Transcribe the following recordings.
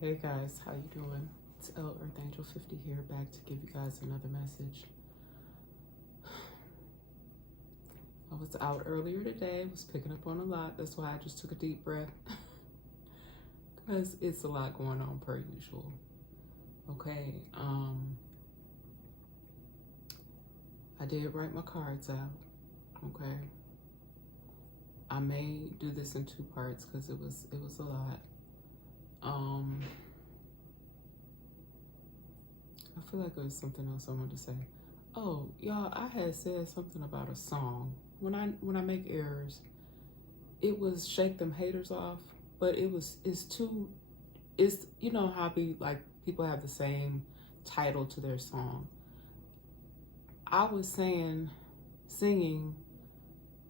Hey guys, how you doing? It's L Earth Angel 50 here, back to give you guys another message. I was out earlier today, was picking up on a lot. That's why I just took a deep breath. Because it's a lot going on per usual. Okay, I did write my cards out. Okay. I may do this in two parts because it was a lot. I feel like there was something else I wanted to say. Oh, y'all, I had said something about a song. When I make errors, it was Shake Them Haters Off, but it's you know how people have the same title to their song. I was singing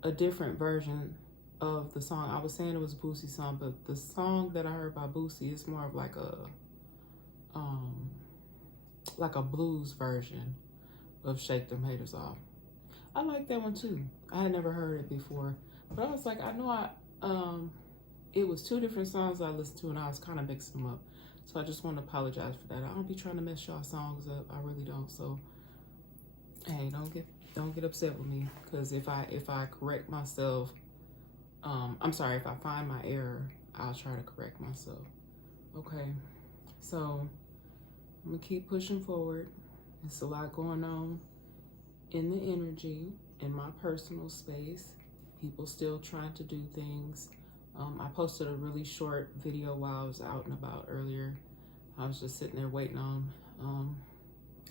a different version of the song. I was saying it was Boosie's song, but the song that I heard by Boosie is more of like a blues version of Shake Them Haters Off. I like that one too. I had never heard it before, but I was like, I know it was two different songs I listened to, and I was kind of mixing them up. So I just want to apologize for that. I don't be trying to mess y'all songs up. I really don't. So hey, don't get upset with me, because if I correct myself, I'm sorry, if I find my error, I'll try to correct myself. Okay, so I'm gonna keep pushing forward. It's a lot going on in the energy, in my personal space. People still trying to do things. I posted a really short video while I was out and about earlier. I was just sitting there waiting on,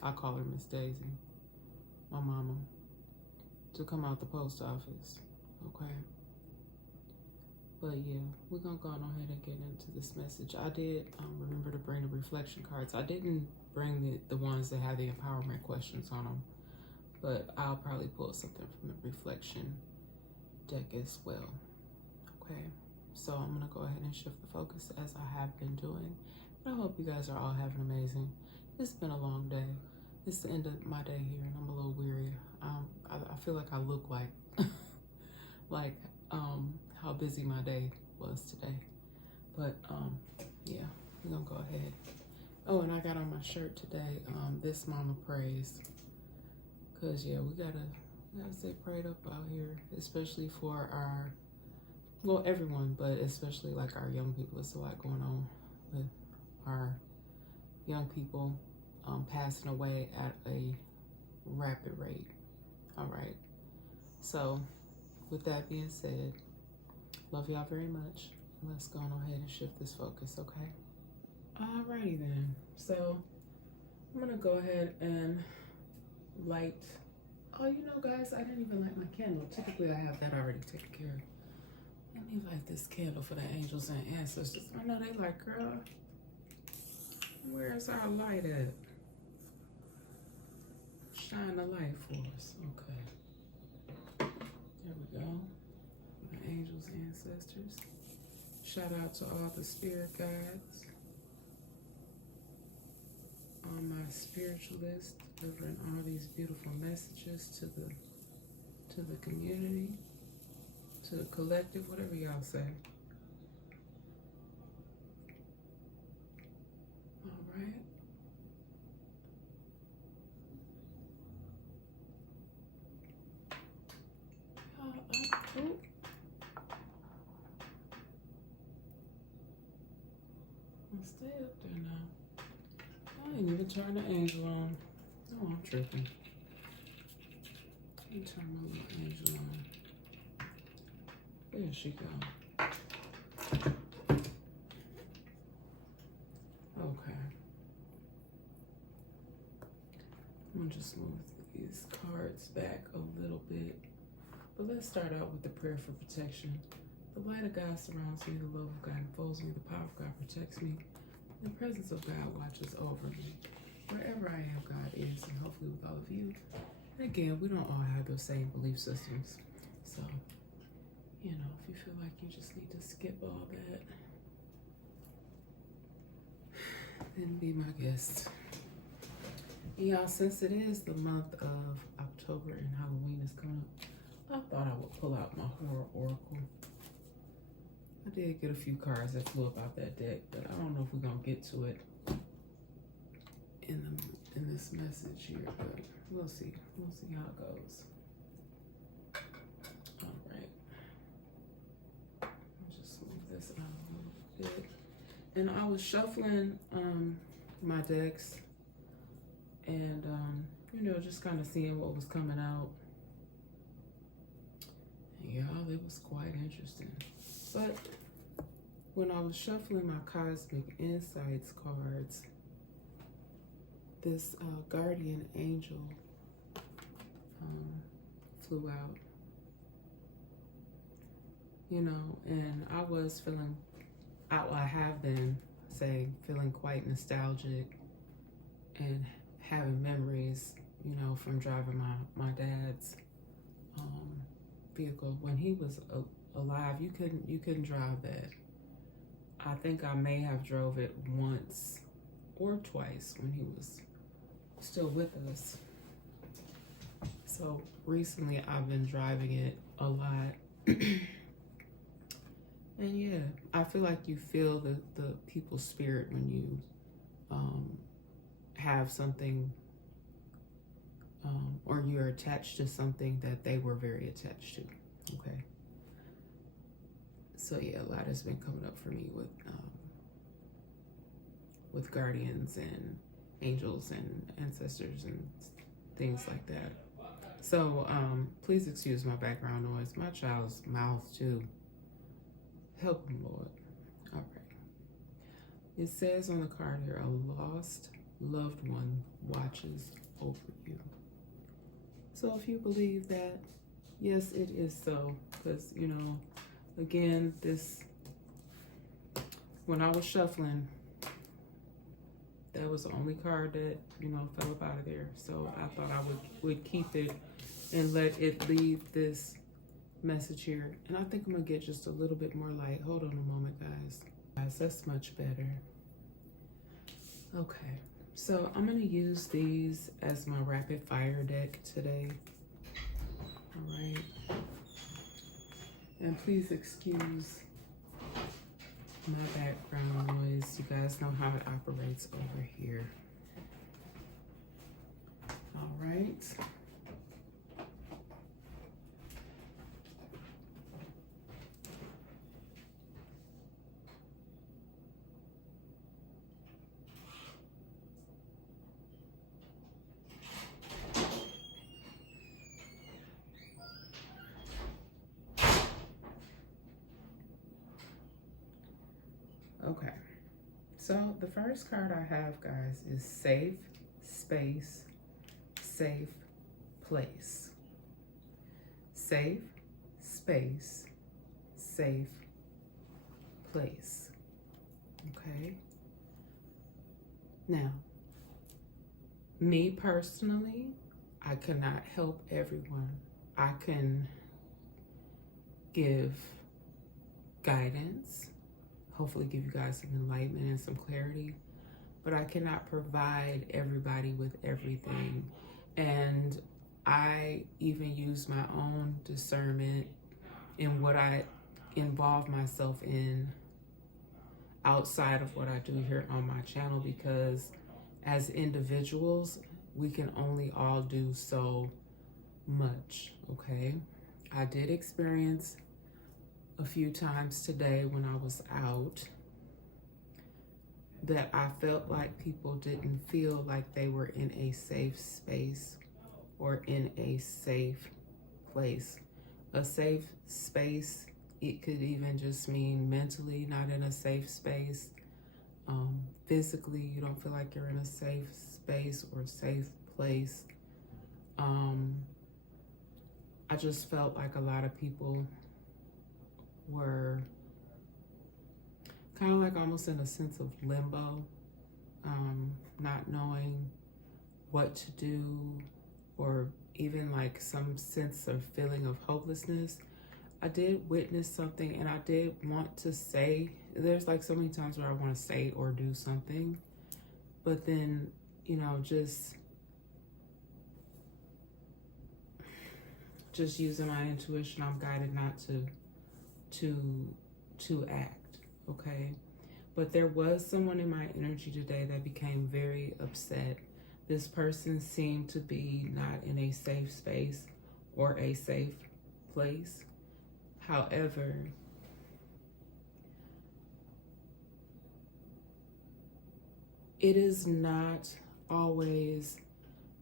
I call her Miss Daisy, my mama, to come out the post office. Okay. But yeah, we're gonna go on ahead and get into this message. I did remember to bring the reflection cards. I didn't bring the ones that have the empowerment questions on them, but I'll probably pull something from the reflection deck as well. Okay, so I'm gonna go ahead and shift the focus as I have been doing. But I hope you guys are all having amazing. It's been a long day. It's the end of my day here, and I'm a little weary. I feel like I look like like how busy my day was today. But yeah, we're gonna go ahead. Oh, and I got on my shirt today, This Mama Prays. Cause yeah, we gotta stay prayed up out here, especially for everyone, but especially like our young people. It's a lot going on with our young people passing away at a rapid rate. All right. So with that being said, love y'all very much. Let's go on ahead and shift this focus, okay? Alrighty then. So I'm gonna go ahead and light. Oh, you know, guys, I didn't even light my candle. Typically, I have that already taken care of. Let me light this candle for the angels and ancestors. I know they like, girl, where's our light at? Shine the light for us. Okay. There we go. My angels and ancestors. Shout out to all the spirit guides. All my spiritualists delivering all these beautiful messages to the community, to the collective, whatever y'all say. All right. Stay up there now. I ain't even turned the angel on. Oh, I'm tripping. Let me turn my little angel on. There she go. Okay. I'm gonna just move these cards back a little bit. But let's start out with the prayer for protection. The light of God surrounds me, the love of God enfolds me, the power of God protects me, the presence of God watches over me. Wherever I am, God is, and hopefully with all of you. And again, we don't all have those same belief systems. So, you know, if you feel like you just need to skip all that, then be my guest. Y'all, since it is the month of October and Halloween is coming up, I thought I would pull out my horror oracle. I did get a few cards that flew up out that deck, but I don't know if we're gonna get to it in this message here, but we'll see. We'll see how it goes. All right. I'll just move this out a little bit. And I was shuffling my decks and you know, just kind of seeing what was coming out. And y'all, it was quite interesting. But when I was shuffling my Cosmic Insights cards, this guardian angel flew out, you know, and I was feeling, I have been saying, feeling quite nostalgic and having memories, you know, from driving my dad's vehicle when he was alive. You couldn't drive that. I think I may have drove it once or twice when he was still with us. So recently I've been driving it a lot. And yeah, I feel like you feel the people's spirit when you have something or you're attached to something that they were very attached to. Okay. So yeah, a lot has been coming up for me with guardians and angels and ancestors and things like that. So please excuse my background noise. My child's mouth too. Help him, Lord. All right. It says on the card here, a lost loved one watches over you. So if you believe that, yes, it is so. Because, you know, again, when I was shuffling, that was the only card that, you know, fell up out of there. So I thought I would keep it and let it leave this message here. And I think I'm gonna get just a little bit more light. Hold on a moment, guys. Guys, that's much better. Okay, so I'm gonna use these as my rapid fire deck today. All right. And please excuse my background noise. You guys know how it operates over here. All right. Okay, so the first card I have, guys, is safe space, safe place. Safe space, safe place. Okay. Now, me personally, I cannot help everyone. I can give guidance, hopefully give you guys some enlightenment and some clarity, but I cannot provide everybody with everything. And I even use my own discernment in what I involve myself in outside of what I do here on my channel, because as individuals, we can only all do so much, okay? I did experience a few times today when I was out that I felt like people didn't feel like they were in a safe space or in a safe place. A safe space, it could even just mean mentally not in a safe space. Physically, you don't feel like you're in a safe space or safe place. I just felt like a lot of people were kind of like almost in a sense of limbo, not knowing what to do, or even like some sense or feeling of hopelessness. I did witness something, and I did want to say, there's like so many times where I want to say or do something, but then, you know, just using my intuition, I'm guided not to to act, okay? But there was someone in my energy today that became very upset. This person seemed to be not in a safe space or a safe place. However, it is not always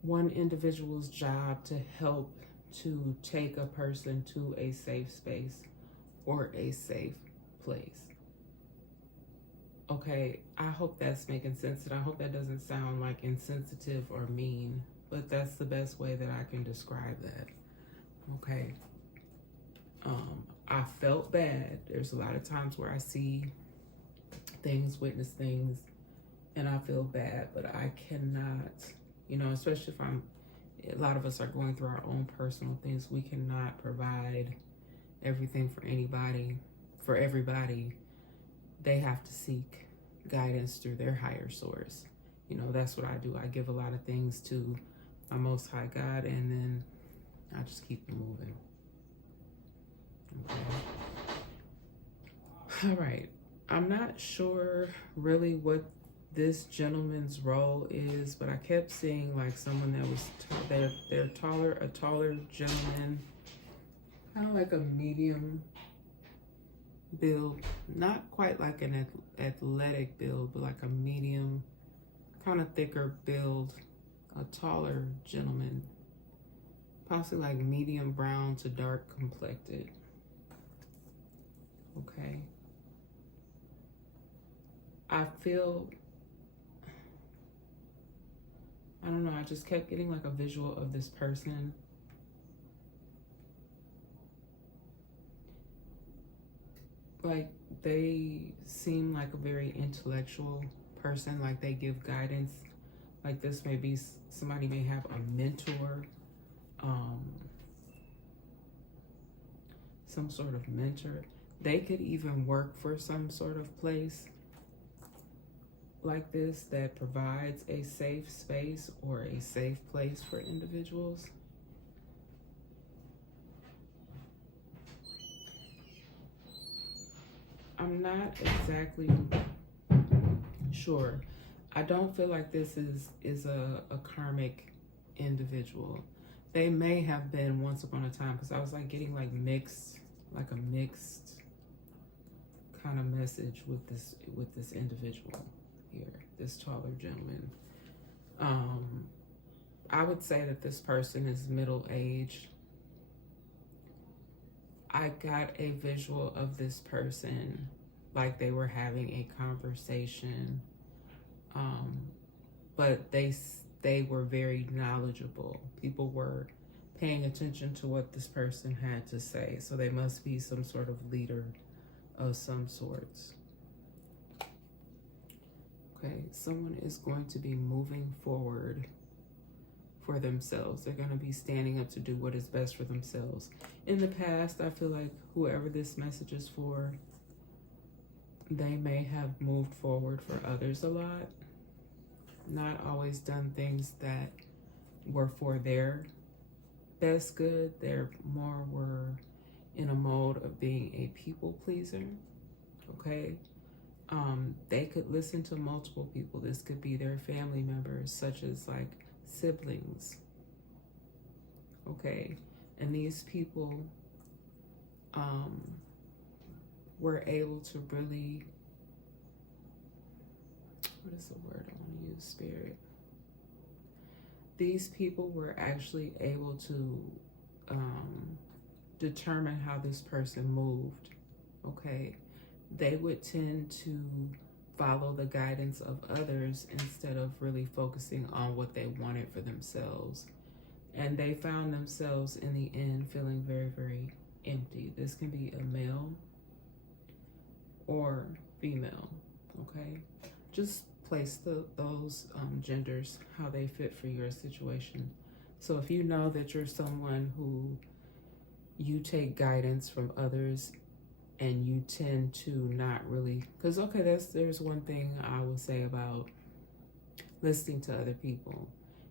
one individual's job to help to take a person to a safe space or a safe place. Okay, I hope that's making sense, and I hope that doesn't sound like insensitive or mean, but that's the best way that I can describe that. Okay. I felt bad. There's a lot of times where I see things, witness things, and I feel bad, but I cannot, especially if a lot of us are going through our own personal things. We cannot provide everything for everybody. They have to seek guidance through their higher source. That's what I do. I give a lot of things to my Most High God, and then I just keep moving. Okay. All right. I'm not sure really what this gentleman's role is, but I kept seeing like someone that was they're a taller gentleman, kind of like a medium build, not quite like an athletic build, but like a medium, kind of thicker build, a taller gentleman, possibly like medium brown to dark complected. Okay. I don't know, I just kept getting like a visual of this person. Like they seem like a very intellectual person, like they give guidance. Like this may be, somebody may have a mentor, some sort of mentor. They could even work for some sort of place like this that provides a safe space or a safe place for individuals. I'm not exactly sure. I don't feel like this is a karmic individual. They may have been once upon a time, because I was like getting like a mixed kind of message with this individual here, this taller gentleman. I would say that this person is middle-aged. I got a visual of this person like they were having a conversation, but they were very knowledgeable. People were paying attention to what this person had to say, so they must be some sort of leader of some sorts. Okay, someone is going to be moving forward for themselves. They're going to be standing up to do what is best for themselves. In the past, I feel like whoever this message is for, they may have moved forward for others a lot, not always done things that were for their best good. They're more were in a mode of being a people pleaser. Okay. They could listen to multiple people. This could be their family members, such as like siblings. Okay. And these people were able to really, what is the word I want to use, spirit? These people were actually able to determine how this person moved. Okay. They would tend to follow the guidance of others instead of really focusing on what they wanted for themselves. And they found themselves in the end feeling very, very empty. This can be a male or female, okay? Just place those genders how they fit for your situation. So if you know that you're someone who you take guidance from others and you tend to not really, because okay, there's one thing I will say about listening to other people.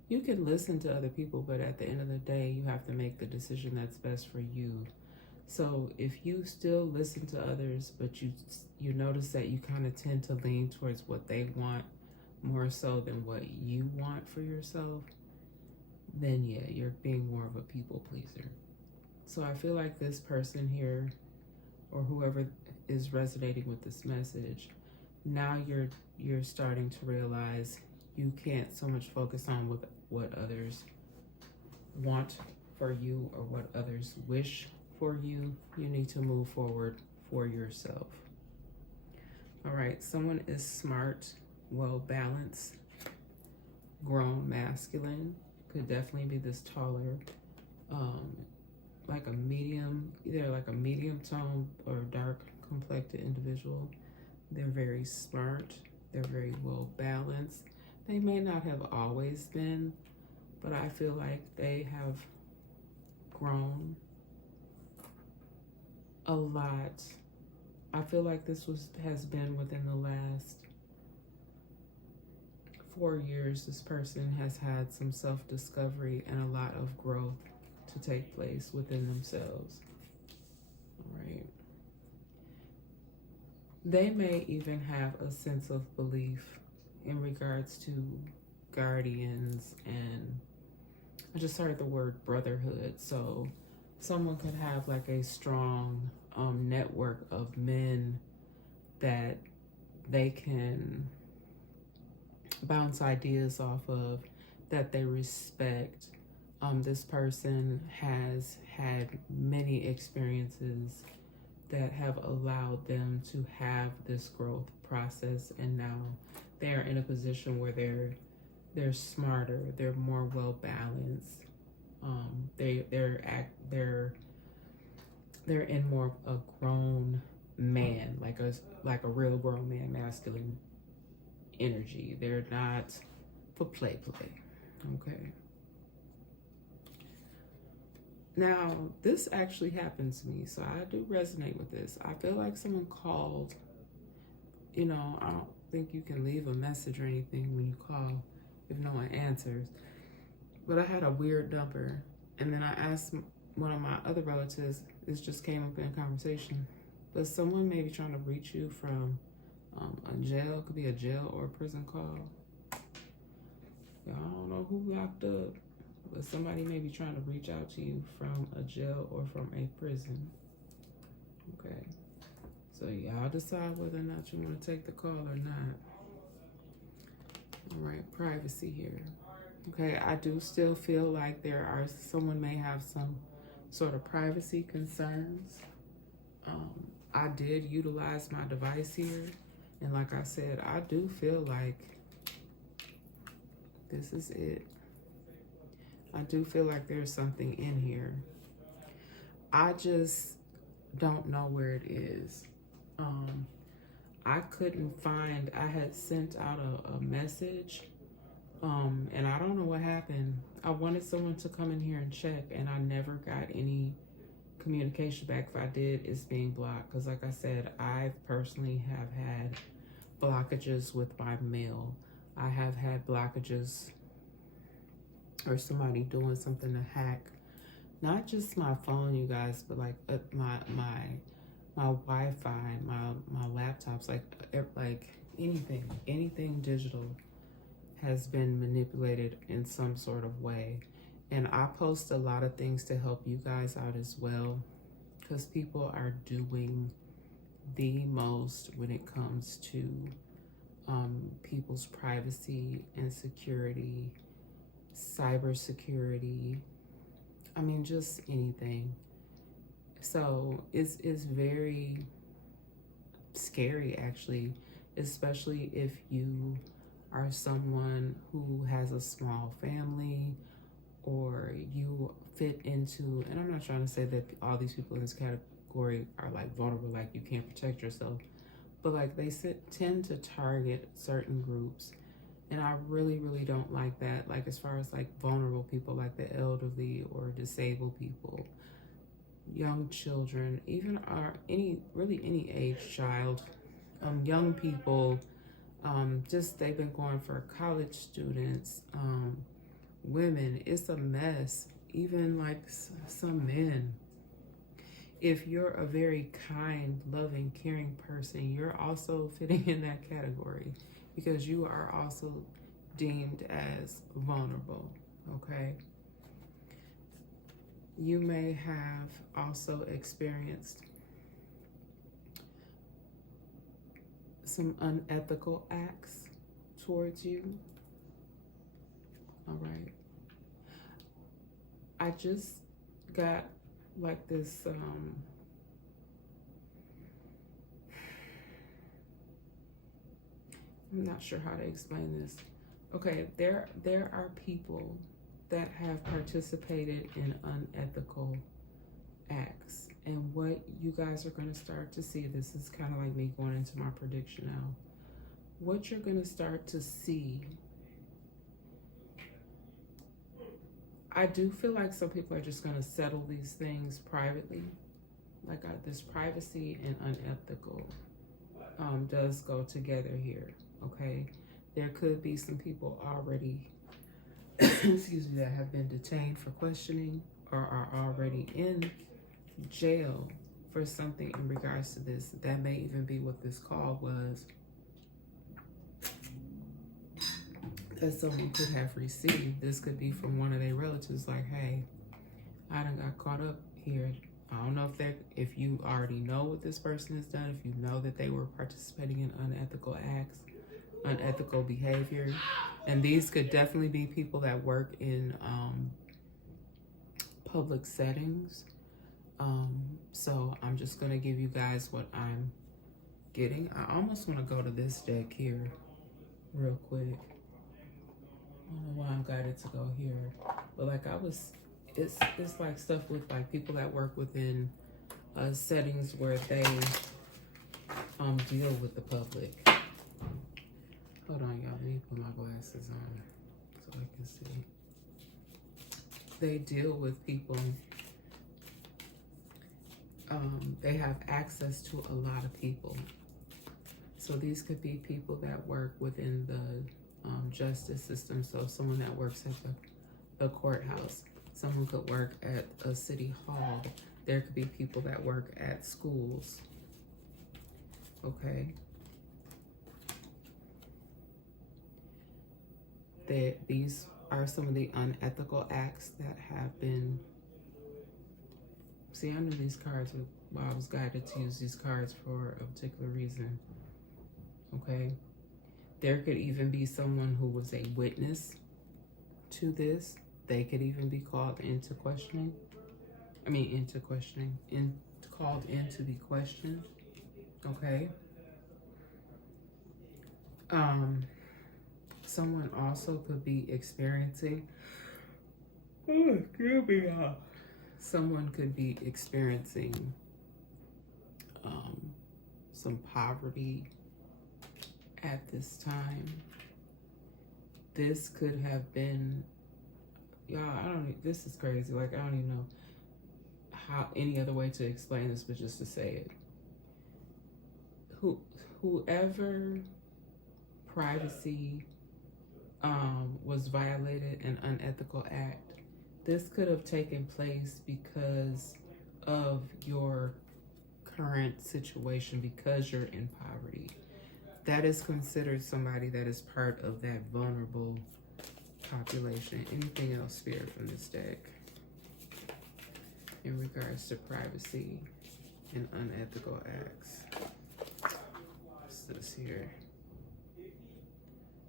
You can listen to other people, but at the end of the day, you have to make the decision that's best for you. So if you still listen to others, but you notice that you kind of tend to lean towards what they want more so than what you want for yourself, then yeah, you're being more of a people pleaser. So I feel like this person here, or whoever is resonating with this message, now you're starting to realize you can't so much focus on what others want for you or what others wish for you. You need to move forward for yourself. All right, someone is smart, well balanced, grown, masculine. Could definitely be this taller, like a medium, either like a medium tone or dark complected individual. They're very smart. They're very well balanced. They may not have always been, but I feel like they have grown a lot. I feel like this has been within the last 4 years. This person has had some self-discovery and a lot of growth to take place within themselves. All right. They may even have a sense of belief in regards to guardians, and I just heard the word brotherhood. So someone could have like a strong network of men that they can bounce ideas off of, that they respect. This person has had many experiences that have allowed them to have this growth process, and now they're in a position where they're smarter, they're more well balanced. They're in more of a grown man, like a real grown man, masculine energy. They're not for play. Okay. Now, this actually happened to me, so I do resonate with this. I feel like someone called. I don't think you can leave a message or anything when you call if no one answers. But I had a weird number, and then I asked one of my other relatives. This just came up in conversation. But someone may be trying to reach you from a jail. It could be a jail or a prison call. I don't know who locked up, but somebody may be trying to reach out to you from a jail or from a prison. Okay. So y'all decide whether or not you want to take the call or not. All right, privacy here. Okay, I do still feel like someone may have some sort of privacy concerns. I did utilize my device here, and like I said, I do feel like this is it. I do feel like there's something in here. I just don't know where it is. I couldn't find, I had sent out a message, and I don't know what happened. I wanted someone to come in here and check, and I never got any communication back. If I did, it's being blocked. Because like I said, I personally have had blockages with my mail. I have had blockages or somebody doing something to hack, not just my phone, you guys, but like my Wi-Fi, my laptops, like anything digital has been manipulated in some sort of way. And I post a lot of things to help you guys out as well, because people are doing the most when it comes to people's privacy and security, cybersecurity. I mean, just anything. So it's very scary, actually, especially if you are someone who has a small family, or you fit into, and I'm not trying to say that all these people in this category are like vulnerable, like you can't protect yourself, but like they tend to target certain groups. And I really, really don't like that. Like as far as like vulnerable people, like the elderly or disabled people, young children, even any age child, young people, just they've been going for college students, women. It's a mess. Even like some men. If you're a very kind, loving, caring person, you're also fitting in that category because you are also deemed as vulnerable, okay? You may have also experienced some unethical acts towards you, all right? I just got like this, I'm not sure how to explain this. Okay, there are people that have participated in unethical acts. And what you guys are going to start to see, this is kind of like me going into my prediction now. What you're going to start to see, I do feel like some people are just going to settle these things privately. Like this privacy and unethical does go together here, okay? There could be some people already, excuse me, that have been detained for questioning or are already in jail for something in regards to this. That may even be what this call was, that someone could have received. This could be from one of their relatives, like, hey, I done got caught up here. I don't know if you already know what this person has done, if you know that they were participating in unethical acts, unethical behavior. And these could definitely be people that work in public settings. So I'm just gonna give you guys what I'm getting. I almost want to go to this deck here real quick. I don't know why I'm guided to go here, but like it's like stuff with like people that work within settings where they deal with the public. Hold on, y'all. Let me put my glasses on so I can see. They deal with people. They have access to a lot of people. So these could be people that work within the justice system. So someone that works at the courthouse, someone could work at a city hall. There could be people that work at schools, okay? These are some of the unethical acts that have been. See, I knew these cards were, well, I was guided to use these cards for a particular reason, okay? There could even be someone who was a witness to this. They could even be called into questioning. Called in to be questioned, okay? Someone also could be experiencing, someone could be experiencing some poverty at this time. This could have been, y'all, this is crazy. Like, I don't even know how any other way to explain this, but just to say it. Whoever privacy was violated, an unethical act, this could have taken place because of your current situation, because you're in poverty. That is considered somebody that is part of that vulnerable population. Anything else, Spirit, from this deck in regards to privacy and unethical acts? What's this here?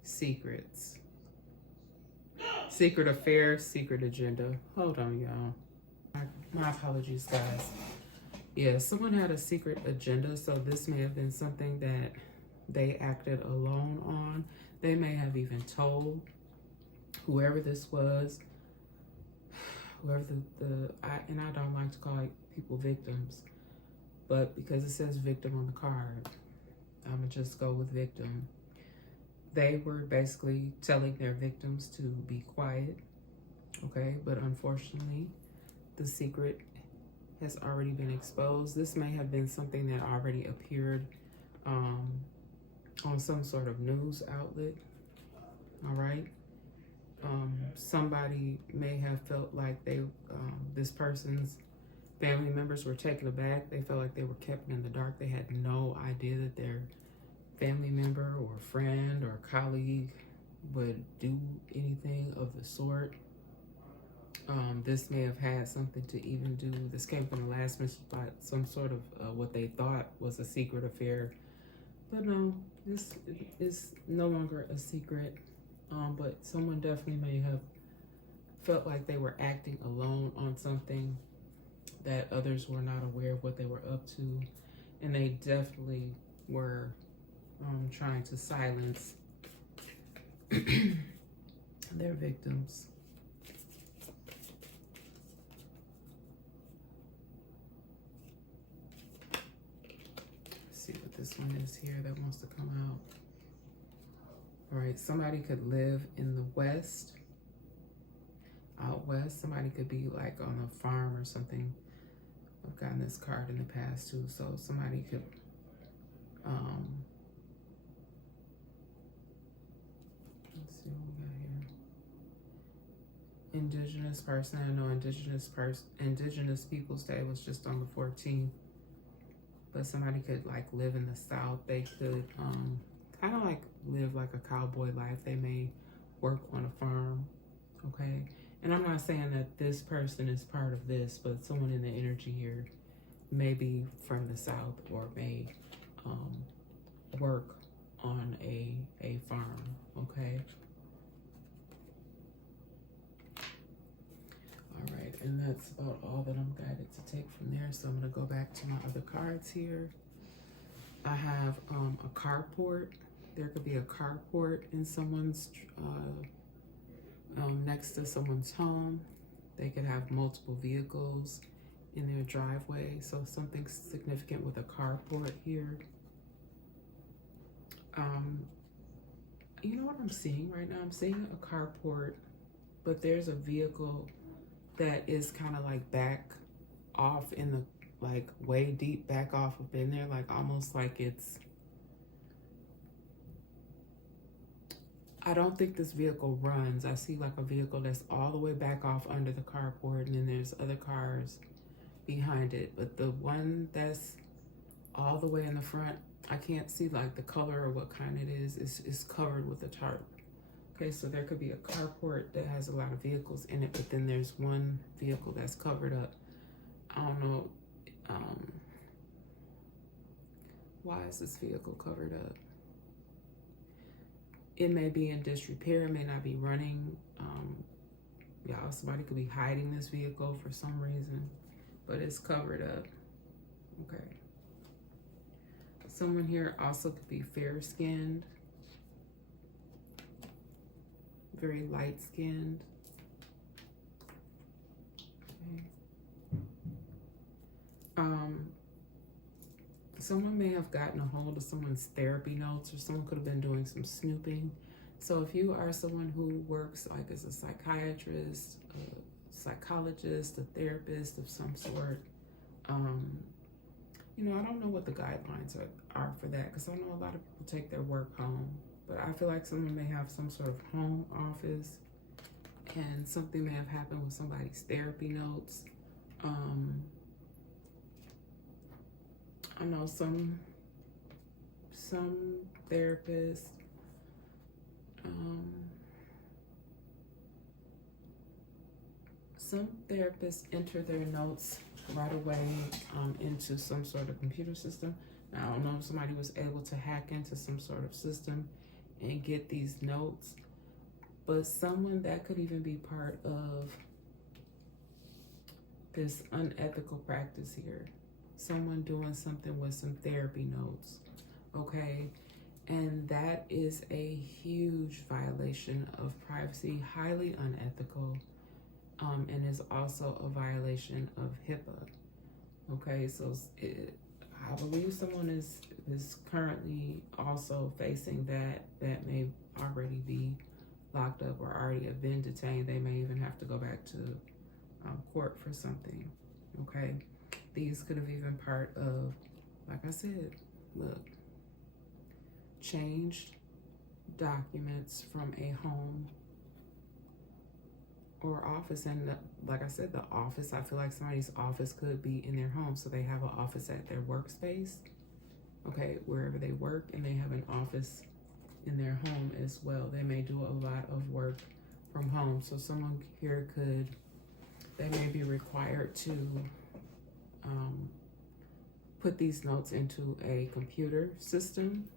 Secrets. Secret affair, secret agenda. Hold on, y'all. My apologies, guys. Yeah, someone had a secret agenda, so this may have been something that they acted alone on. They may have even told whoever this was, whoever and I don't like to call people victims, but because it says victim on the card, I'm gonna just go with victim. They were basically telling their victims to be quiet, okay? But unfortunately, the secret has already been exposed. This may have been something that already appeared on some sort of news outlet, all right? Somebody may have felt like this person's Family members were taken aback. They felt like they were kept in the dark. They had no idea that their family member or friend or colleague would do anything of the sort. This may have had something to even do, this came from the last mission spot, some sort of what they thought was a secret affair. But no, this is no longer a secret. But someone definitely may have felt like they were acting alone on something, that others were not aware of what they were up to. And they definitely were trying to silence their victims. Let's see what this one is here that wants to come out. All right, somebody could live in the West, out West. Somebody could be like on a farm or something. I've gotten this card in the past too. So somebody could, let's see what we got here. Indigenous person. I know Indigenous Peoples Day was just on the 14th. But somebody could like live in the South. They could kind of like live like a cowboy life. They may work on a farm, okay? And I'm not saying that this person is part of this, but someone in the energy here may be from the South or may work on a farm, okay? All right, and that's about all that I'm guided to take from there. So I'm gonna go back to my other cards here. I have a carport. There could be a carport in someone's, next to someone's home. They could have multiple vehicles in their driveway. So something significant with a carport here. You know what I'm seeing right now? I'm seeing a carport, but there's a vehicle that is kind of like back off in the, like way deep back off up in there, like almost like it's, I don't think this vehicle runs. I see like a vehicle that's all the way back off under the carport, and then there's other cars behind it. But the one that's all the way in the front, I can't see like the color or what kind it is. It's covered with a tarp. Okay, so there could be a carport that has a lot of vehicles in it, but then there's one vehicle that's covered up. I don't know, why is this vehicle covered up? It may be in disrepair, it may not be running. Y'all, somebody could be hiding this vehicle for some reason, but it's covered up, okay. Someone here also could be fair-skinned, very light-skinned. Okay. Someone may have gotten a hold of someone's therapy notes, or someone could have been doing some snooping. So if you are someone who works like as a psychiatrist, a psychologist, a therapist of some sort, you know, I don't know what the guidelines are for that, because I know a lot of people take their work home. But I feel like someone may have some sort of home office, and something may have happened with somebody's therapy notes. I know some therapists, enter their notes right away into some sort of computer system. Now, I don't know if somebody was able to hack into some sort of system and get these notes, but someone that could even be part of this unethical practice here. Someone doing something with some therapy notes, okay? And that is a huge violation of privacy, highly unethical, and is also a violation of HIPAA, okay? So I believe someone is currently also facing that may already be locked up or already have been detained. They may even have to go back to court for something, okay? These could have even part of, like I said, look, changed documents from a home or office. And like I said, the office, I feel like somebody's office could be in their home. So they have an office at their workspace, okay, wherever they work, and they have an office in their home as well. They may do a lot of work from home. So someone here they may be required to put these notes into a computer system,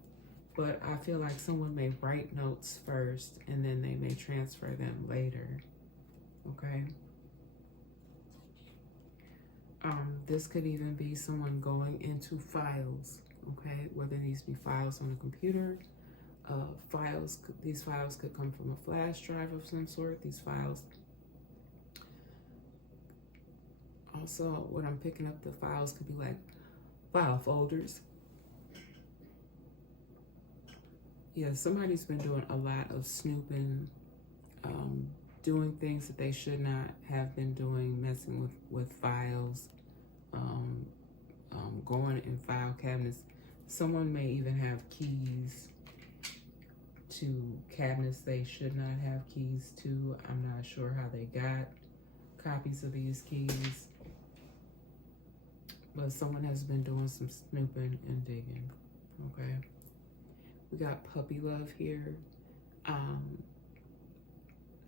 but I feel like someone may write notes first and then they may transfer them later, okay? This could even be someone going into files, okay? Whether these be files on a computer, these files could come from a flash drive of some sort. These files, also what I'm picking up, the files could be like file folders. Yeah, somebody's been doing a lot of snooping, doing things that they should not have been doing, messing with files, going in file cabinets. Someone may even have keys to cabinets they should not have keys to. I'm not sure how they got copies of these keys, but someone has been doing some snooping and digging, okay? We got puppy love here.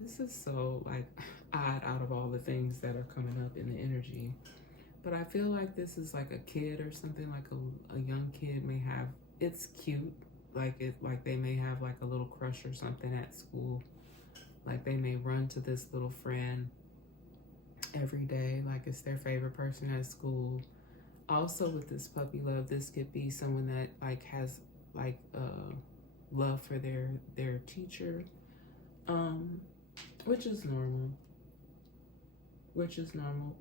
This is so like odd out of all the things that are coming up in the energy. But I feel like this is like a kid or something, like a young kid may have, it's cute. Like they may have like a little crush or something at school. Like they may run to this little friend every day, like it's their favorite person at school. Also with this puppy love, this could be someone that like has like love for their teacher, which is normal.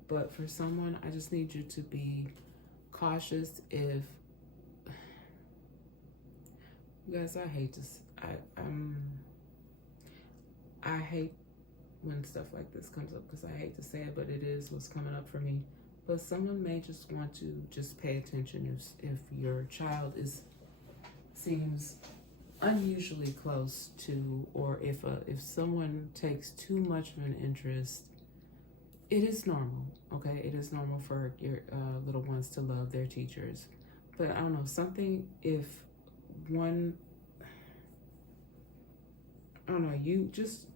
But for someone, I just need you to be cautious. If you guys, I hate when stuff like this comes up, because I hate to say it, but it is what's coming up for me. But someone may just want to just pay attention if your child seems unusually close to, or if someone takes too much of an interest. It is normal, okay? It is normal for your little ones to love their teachers. But I don't know, something, if one, I don't know, you just,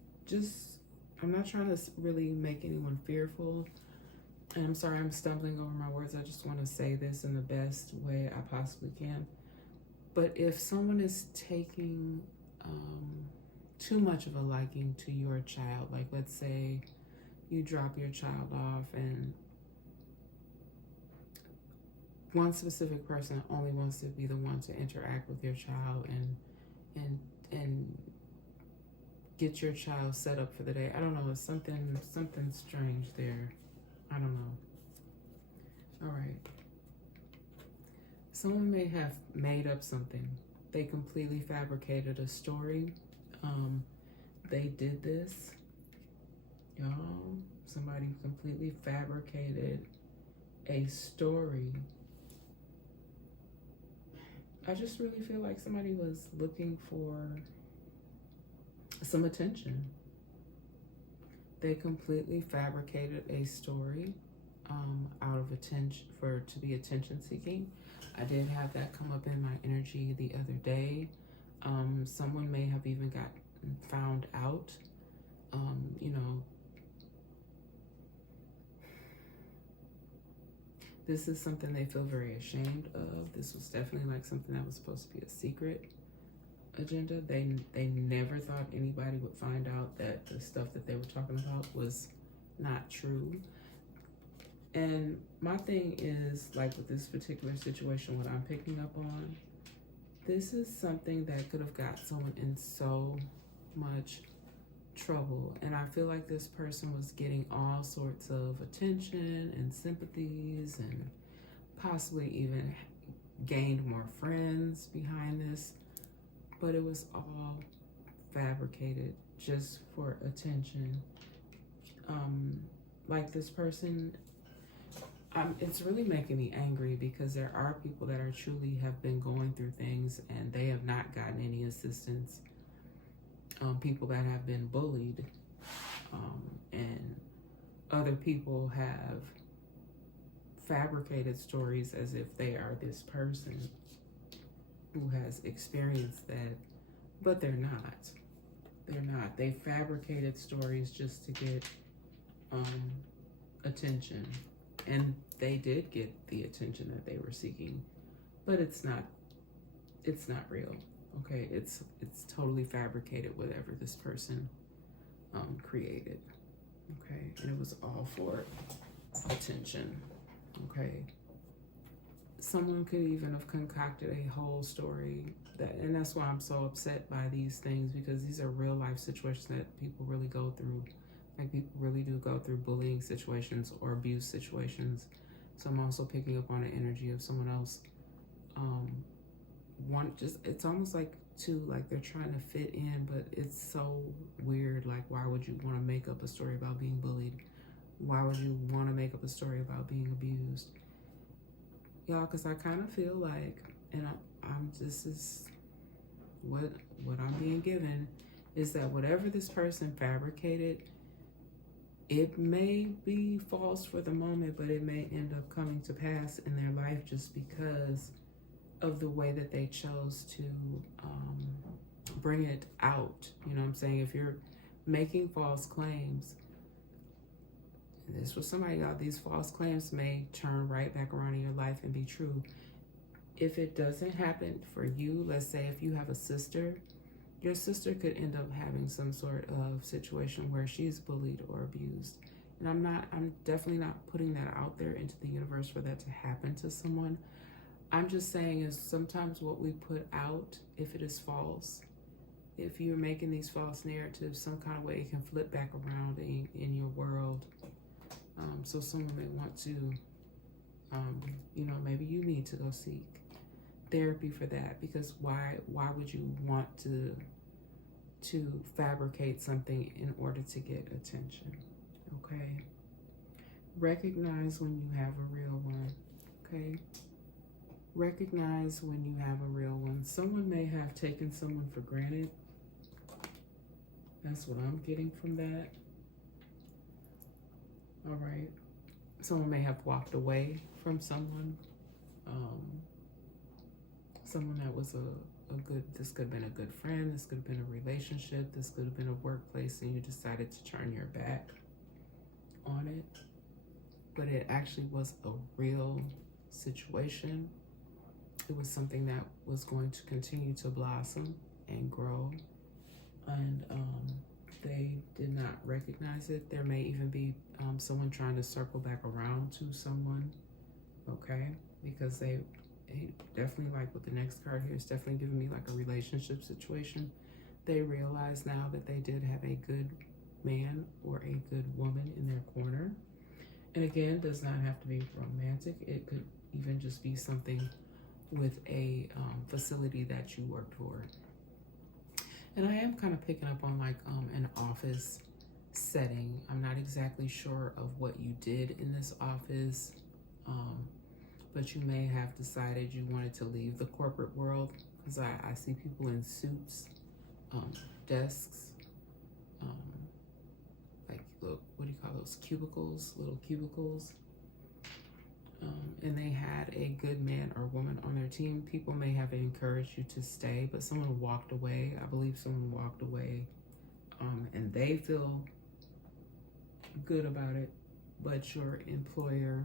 I'm not trying to really make anyone fearful. And I'm sorry, I'm stumbling over my words. I just want to say this in the best way I possibly can. But if someone is taking too much of a liking to your child, like let's say you drop your child off and one specific person only wants to be the one to interact with your child and get your child set up for the day. I don't know, it's something strange there. I don't know. All right. Someone may have made up something. They completely fabricated a story. They did this. Y'all, somebody completely fabricated a story. I just really feel like somebody was looking for some attention. They completely fabricated a story out of attention, to be attention seeking. I did have that come up in my energy the other day. Someone may have even gotten found out, you know. This is something they feel very ashamed of. This was definitely like something that was supposed to be a secret agenda. They never thought anybody would find out that the stuff that they were talking about was not true. And my thing is, like with this particular situation, what I'm picking up on, this is something that could have got someone in so much trouble. And I feel like this person was getting all sorts of attention and sympathies and possibly even gained more friends behind this, but it was all fabricated just for attention. Like this person, it's really making me angry because there are people that are truly have been going through things and they have not gotten any assistance. People that have been bullied, and other people have fabricated stories as if they are this person who has experienced that, but they're not. They're not. They fabricated stories just to get attention, and they did get the attention that they were seeking, but it's not real. Okay, it's totally fabricated, whatever this person created. Okay, and it was all for attention. Okay, someone could even have concocted a whole story and that's why I'm so upset by these things, because these are real life situations that people really go through. Like, people really do go through bullying situations or abuse situations. So I'm also picking up on the energy of someone else. It's almost like like they're trying to fit in, but it's so weird. Like, why would you want to make up a story about being bullied? Why would you want to make up a story about being abused? Y'all, because I kind of feel like, and this is what I'm being given, is that whatever this person fabricated, it may be false for the moment, but it may end up coming to pass in their life just because of the way that they chose to bring it out. You know what I'm saying? If you're making false claims, and this was somebody else, these false claims may turn right back around in your life and be true. If it doesn't happen for you, let's say if you have a sister, your sister could end up having some sort of situation where she's bullied or abused. And I'm definitely not putting that out there into the universe for that to happen to someone. I'm just saying is sometimes what we put out, if it is false, if you're making these false narratives, some kind of way it can flip back around in your world. So someone may want to, maybe you need to go seek therapy for that, because why would you want to fabricate something in order to get attention? Okay, recognize when you have a real one. Okay, recognize when you have a real one. Someone may have taken someone for granted. That's what I'm getting from that. All right, someone may have walked away from someone. Someone that was this could have been a good friend, this could have been a relationship, this could have been a workplace, and you decided to turn your back on it. But it actually was a real situation. It was something that was going to continue to blossom and grow. And they did not recognize it. There may even be someone trying to circle back around to someone, okay? Because they definitely, like with the next card here, it's definitely giving me like a relationship situation. They realize now that they did have a good man or a good woman in their corner. And again, does not have to be romantic. It could even just be something with a facility that you worked for. And I am kind of picking up on like an office setting. I'm not exactly sure of what you did in this office, but you may have decided you wanted to leave the corporate world, because I see people in suits, desks, like, look, what do you call those, cubicles, little cubicles. And they had a good man or woman on their team. People may have encouraged you to stay, but someone walked away. I believe someone walked away, and they feel good about it, but your employer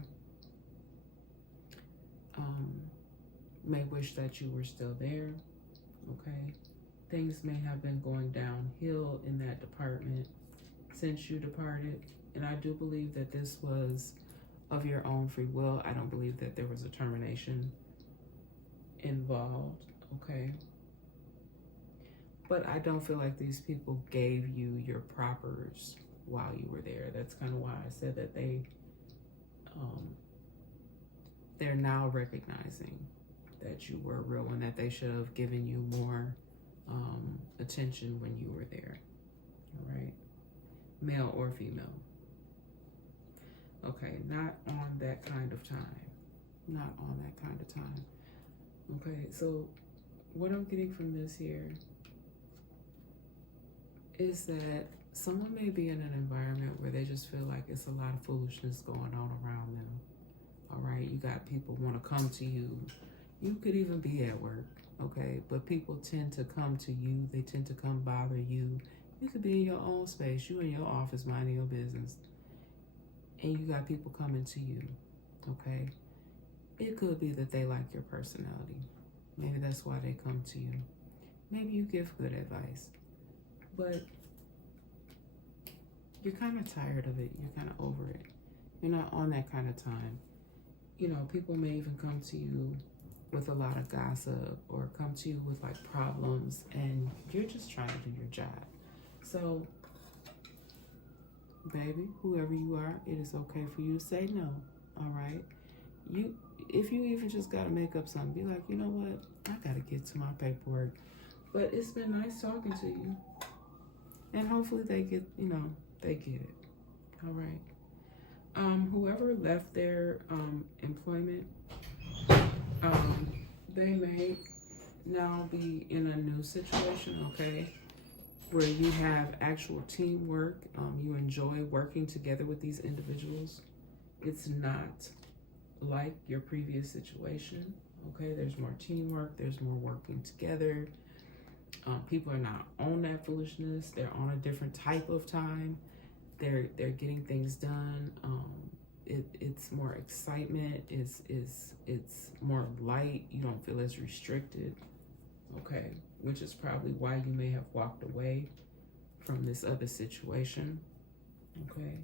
may wish that you were still there, okay? Things may have been going downhill in that department since you departed, and I do believe that this was of your own free will. I don't believe that there was a termination involved, okay? But I don't feel like these people gave you your propers while you were there. That's kind of why I said that they're now recognizing that you were real and that they should have given you more attention when you were there, all right? Male or female. Okay, not on that kind of time. Not on that kind of time. Okay, so what I'm getting from this here is that someone may be in an environment where they just feel like it's a lot of foolishness going on around them. All right, you got people want to come to you. You could even be at work, okay? But people tend to come to you. They tend to come bother you. You could be in your own space. You in your office minding your business. And you got people coming to you, okay? It could be that they like your personality. Maybe that's why they come to you. Maybe you give good advice. But you're kind of tired of it. You're kind of over it. You're not on that kind of time. You know, people may even come to you with a lot of gossip or come to you with like problems, and you're just trying to do your job. So, baby, whoever you are, it is okay for you to say no. All right. If you even just gotta make up something, be like, you know what? I gotta get to my paperwork. But it's been nice talking to you. And hopefully they get it. All right. Whoever left their employment, they may now be in a new situation, okay, where you have actual teamwork. You enjoy working together with these individuals. It's not like your previous situation, okay? There's more teamwork. There's more working together. People are not on that foolishness. They're on a different type of time. They're getting things done. It's more excitement. It's more light. You don't feel as restricted, okay? Which is probably why you may have walked away from this other situation, okay?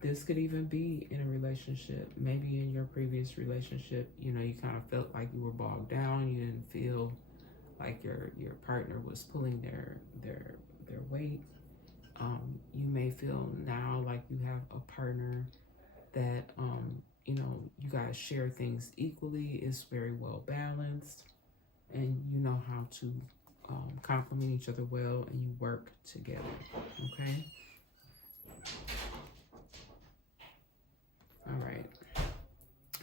This could even be in a relationship. Maybe in your previous relationship, you know, you kind of felt like you were bogged down. You didn't feel like your partner was pulling their weight. You may feel now like you have a partner that you know, you guys share things equally. It's very well balanced, and you know how to complement each other well, and you work together. Okay. All right.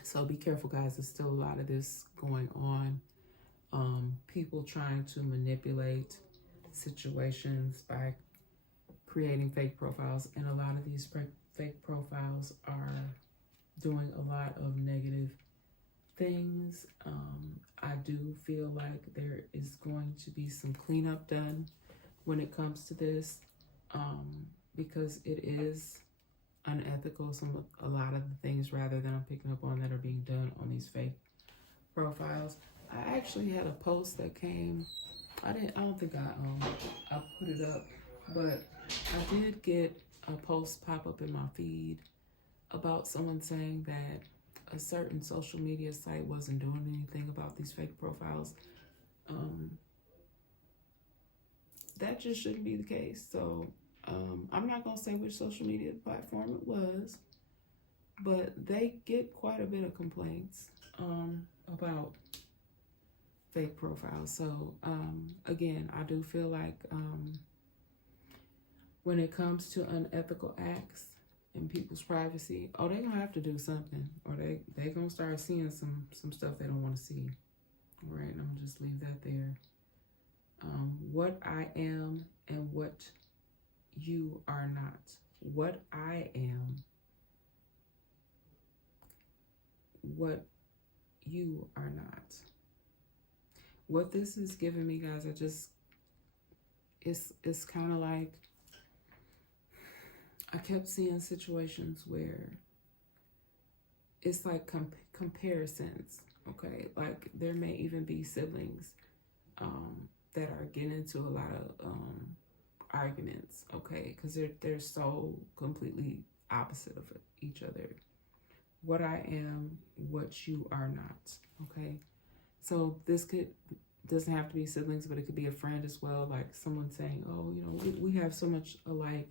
So be careful, guys. There's still a lot of this going on. People trying to manipulate situations by creating fake profiles, and a lot of these fake profiles are doing a lot of negative things. I do feel like there is going to be some cleanup done when it comes to this, because it is unethical. A lot of the things, rather than I'm picking up on, that are being done on these fake profiles. I actually had a post that came. I don't think I put it up, but I did get a post pop up in my feed about someone saying that a certain social media site wasn't doing anything about these fake profiles. That just shouldn't be the case. So I'm not gonna say which social media platform it was, but they get quite a bit of complaints about fake profiles. So again, I do feel like when it comes to unethical acts and people's privacy, they're gonna have to do something, or they gonna start seeing some stuff they don't want to see. All right, and I'm gonna just leave that there. What I am and what you are not. What I am, what you are not. What this is giving me, guys, it's kind of like, I kept seeing situations where it's like comparisons, okay? Like there may even be siblings that are getting into a lot of arguments, okay? Because they're so completely opposite of each other. What I am, what you are not, okay? So this doesn't have to be siblings, but it could be a friend as well. Like someone saying, oh, you know, we have so much alike.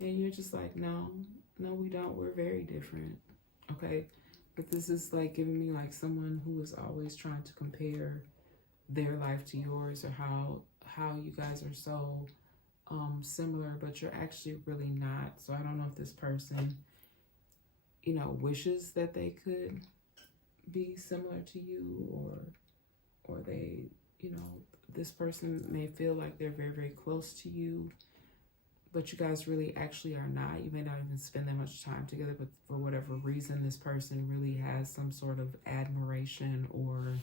And you're just like, no, we don't. We're very different, okay? But this is like giving me like someone who is always trying to compare their life to yours, or how you guys are so similar, but you're actually really not. So I don't know if this person, you know, wishes that they could be similar to you, or they, you know, this person may feel like they're very, very close to you, but you guys really actually are not. You may not even spend that much time together, but for whatever reason, this person really has some sort of admiration, or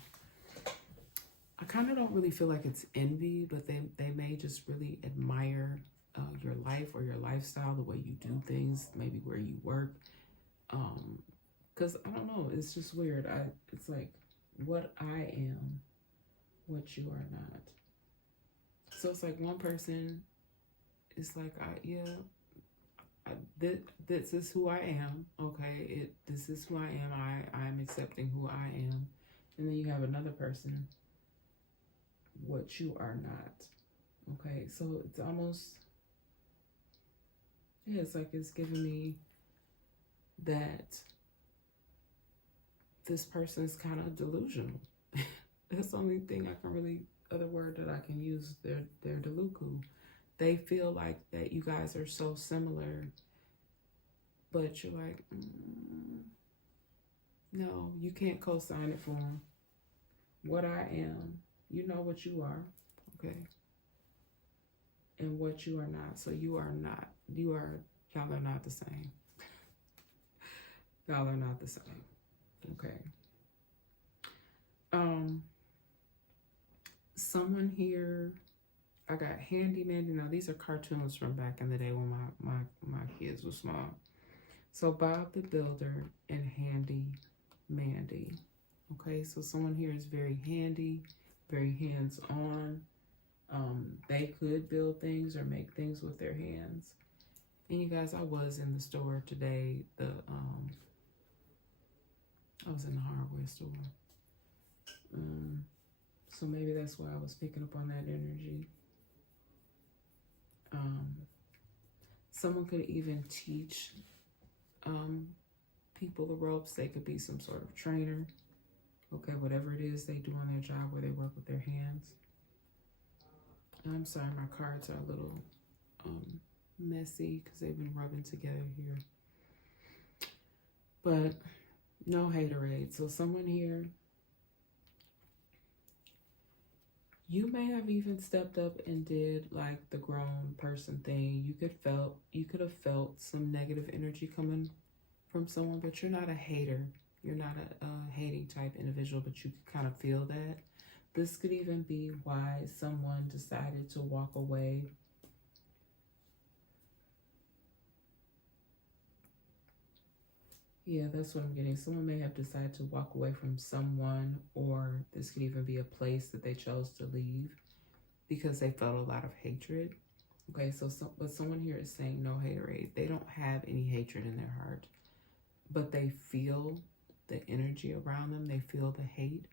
I kind of don't really feel like it's envy, but they may just really admire your life or your lifestyle, the way you do things, maybe where you work. Because I don't know, it's just weird. It's like what I am, what you are not. So it's like one person is like, this is who I am. Okay, this is who I am. I'm accepting who I am. And then you have another person, what you are not. Okay, so it's almost, yeah, it's like it's giving me that this person is kind of delusional. That's the only thing I can really, other word that I can use. They're deluku. They feel like that you guys are so similar, but you're like, no, you can't co-sign it for them. What I am, you know what you are, okay? And what you are not. So you are not, y'all are not the same. Y'all are not the same, okay? Someone here, I got Handy Mandy. Now these are cartoons from back in the day when my kids were small. So Bob the Builder and Handy Mandy. Okay, so someone here is very handy, very hands-on. They could build things or make things with their hands. And you guys, I was in the store today. I was in the hardware store. So maybe that's why I was picking up on that energy. Someone could even teach people the ropes. They could be some sort of trainer. Okay, whatever it is they do on their job where they work with their hands. I'm sorry, my cards are a little messy because they've been rubbing together here. But no haterade. So someone here, you may have even stepped up and did like the grown person thing. You could have felt some negative energy coming from someone, but you're not a hater. You're not a hating type individual, but you could kind of feel that. This could even be why someone decided to walk away. Yeah, that's what I'm getting. Someone may have decided to walk away from someone, or this could even be a place that they chose to leave because they felt a lot of hatred. Okay, but someone here is saying no haterade. They don't have any hatred in their heart, but they feel the energy around them. They feel the hate.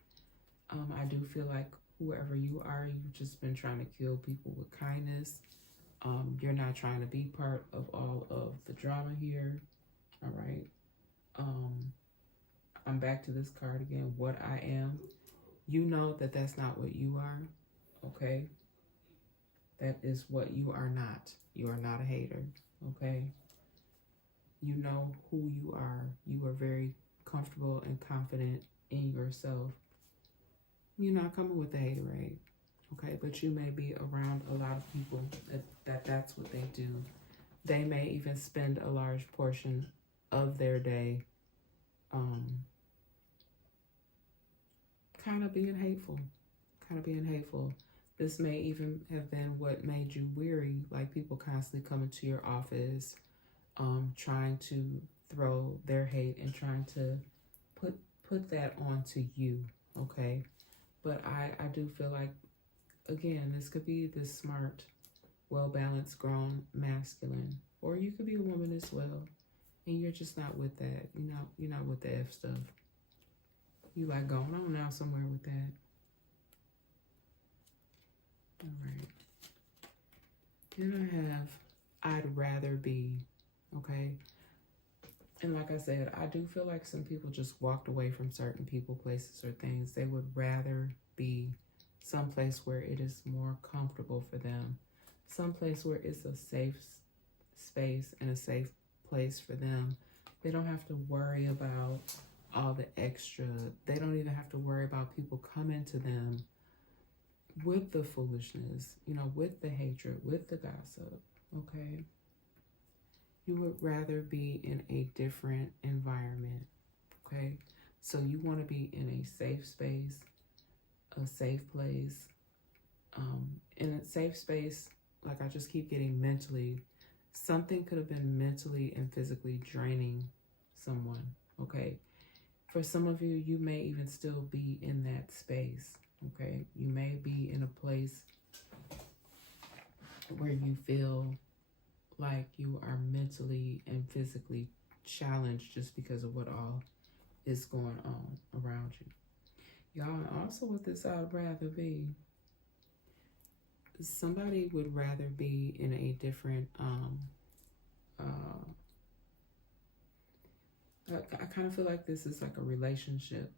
I do feel like whoever you are, you've just been trying to kill people with kindness. You're not trying to be part of all of the drama here. All right. I'm back to this card again. What I am. You know that that's not what you are. Okay. That is what you are not. You are not a hater. Okay. You know who you are. You are very comfortable and confident in yourself. You're not coming with the haterade, okay? But you may be around a lot of people that's what they do. They may even spend a large portion of their day kind of being hateful. This may even have been what made you weary, like people constantly coming to your office, trying to throw their hate and trying to put that onto you, okay? But I do feel like, again, this could be this smart, well-balanced, grown, masculine. Or you could be a woman as well. And you're just not with that. You're not with the F stuff. You like going on now somewhere with that. All right. Then I have, I'd rather be, okay? And like I said, I do feel like some people just walked away from certain people, places, or things. They would rather be someplace where it is more comfortable for them. Someplace where it's a safe space and a safe place for them. They don't have to worry about all the extra. They don't even have to worry about people coming to them with the foolishness, with the hatred, with the gossip. okay? You would rather be in a different environment, okay? So you want to be in a safe space, a safe place. In a safe space, like I just keep getting mentally, something could have been mentally and physically draining someone, okay? For some of you, you may even still be in that space, okay? You may be in a place where you feel like you are mentally and physically challenged just because of what all is going on around you. Y'all, also with this, I'd rather be, somebody would rather be in a different, I kind of feel like this is like a relationship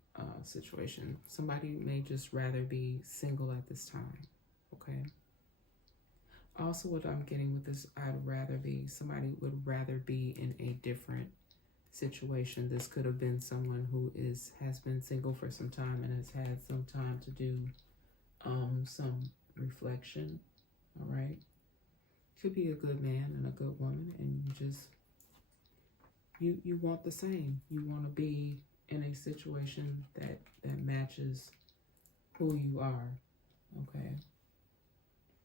situation. Somebody may just rather be single at this time, okay? Also, what I'm getting with this, I'd rather be, somebody would rather be in a different situation. This could have been someone who has been single for some time and has had some time to do some reflection. All right, could be a good man and a good woman, and you want the same. You want to be in a situation that matches who you are. Okay,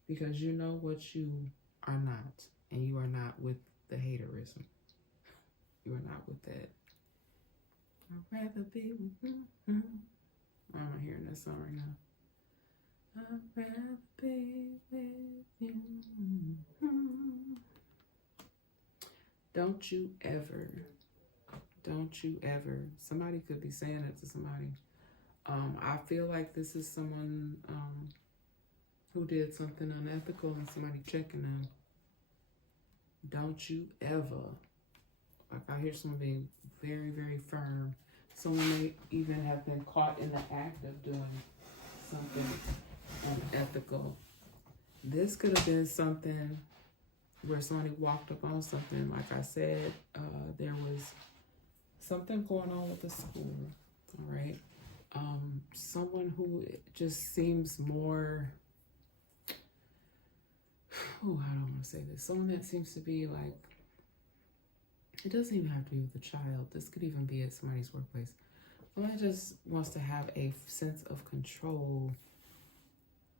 because you know what you are not, and you are not with the haterism. You are not with that. I'd rather be with you. Why am I hearing that song right now? I'd rather be with you. Don't you ever, somebody could be saying it to somebody. I feel like this is someone who did something unethical and somebody checking them. Don't you ever, like I hear someone being very, very firm. Someone may even have been caught in the act of doing something unethical. This could have been something where somebody walked up on something. Like I said, there was something going on with the school, all right? Someone who just seems more, I don't want to say this, someone that seems to be like, it doesn't even have to be with a child. This could even be at somebody's workplace. Someone just wants to have a sense of control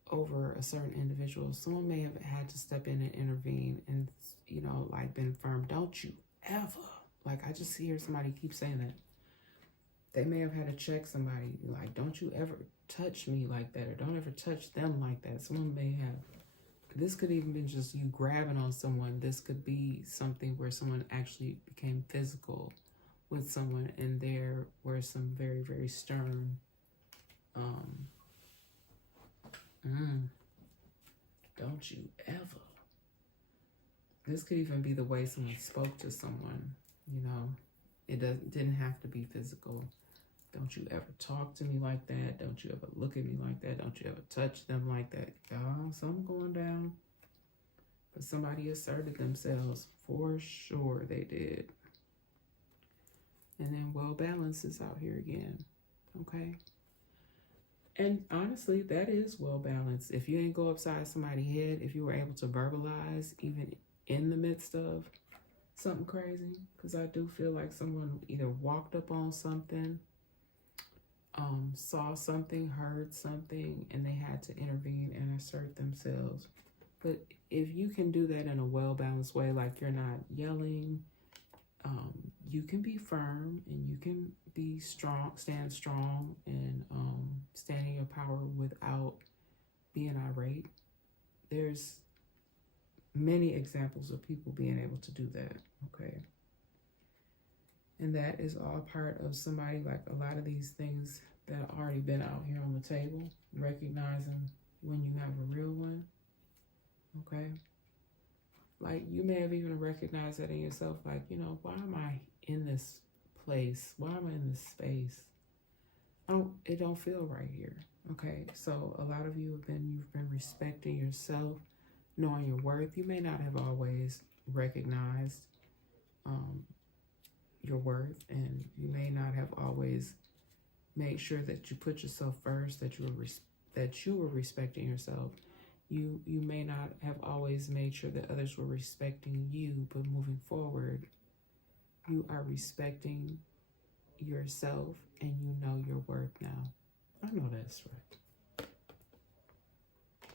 over a certain individual. Someone may have had to step in and intervene and, like been firm. Don't you ever, like I just hear somebody keep saying that. They may have had to check somebody, like, don't you ever touch me like that, or don't ever touch them like that. Someone may have, this could even been just you grabbing on someone. This could be something where someone actually became physical with someone, and there were some very, very stern, don't you ever. This could even be the way someone spoke to someone, It didn't have to be physical. Don't you ever talk to me like that. Don't you ever look at me like that. Don't you ever touch them like that. Y'all, something going down. But somebody asserted themselves. For sure they did. And then well balance is out here again. Okay? And honestly, that is well balanced. If you ain't go upside somebody's head, if you were able to verbalize even in the midst of something crazy, because I do feel like someone either walked up on something, saw something, heard something, and they had to intervene and assert themselves. But if you can do that in a well-balanced way, like you're not yelling, you can be firm and you can be strong, stand strong, and stand in your power without being irate. There's many examples of people being able to do that, okay? And that is all part of somebody, like a lot of these things that have already been out here on the table, recognizing when you have a real one, okay? Like you may have even recognized that in yourself, like, why am I in this place? Why am I in this space? It don't feel right here, okay? So a lot of you've been respecting yourself, knowing your worth. You may not have always recognized your worth, and you may not have always made sure that you put yourself first, that you were respecting yourself. You may not have always made sure that others were respecting you, but moving forward, you are respecting yourself and you know your worth now. I know that's right. I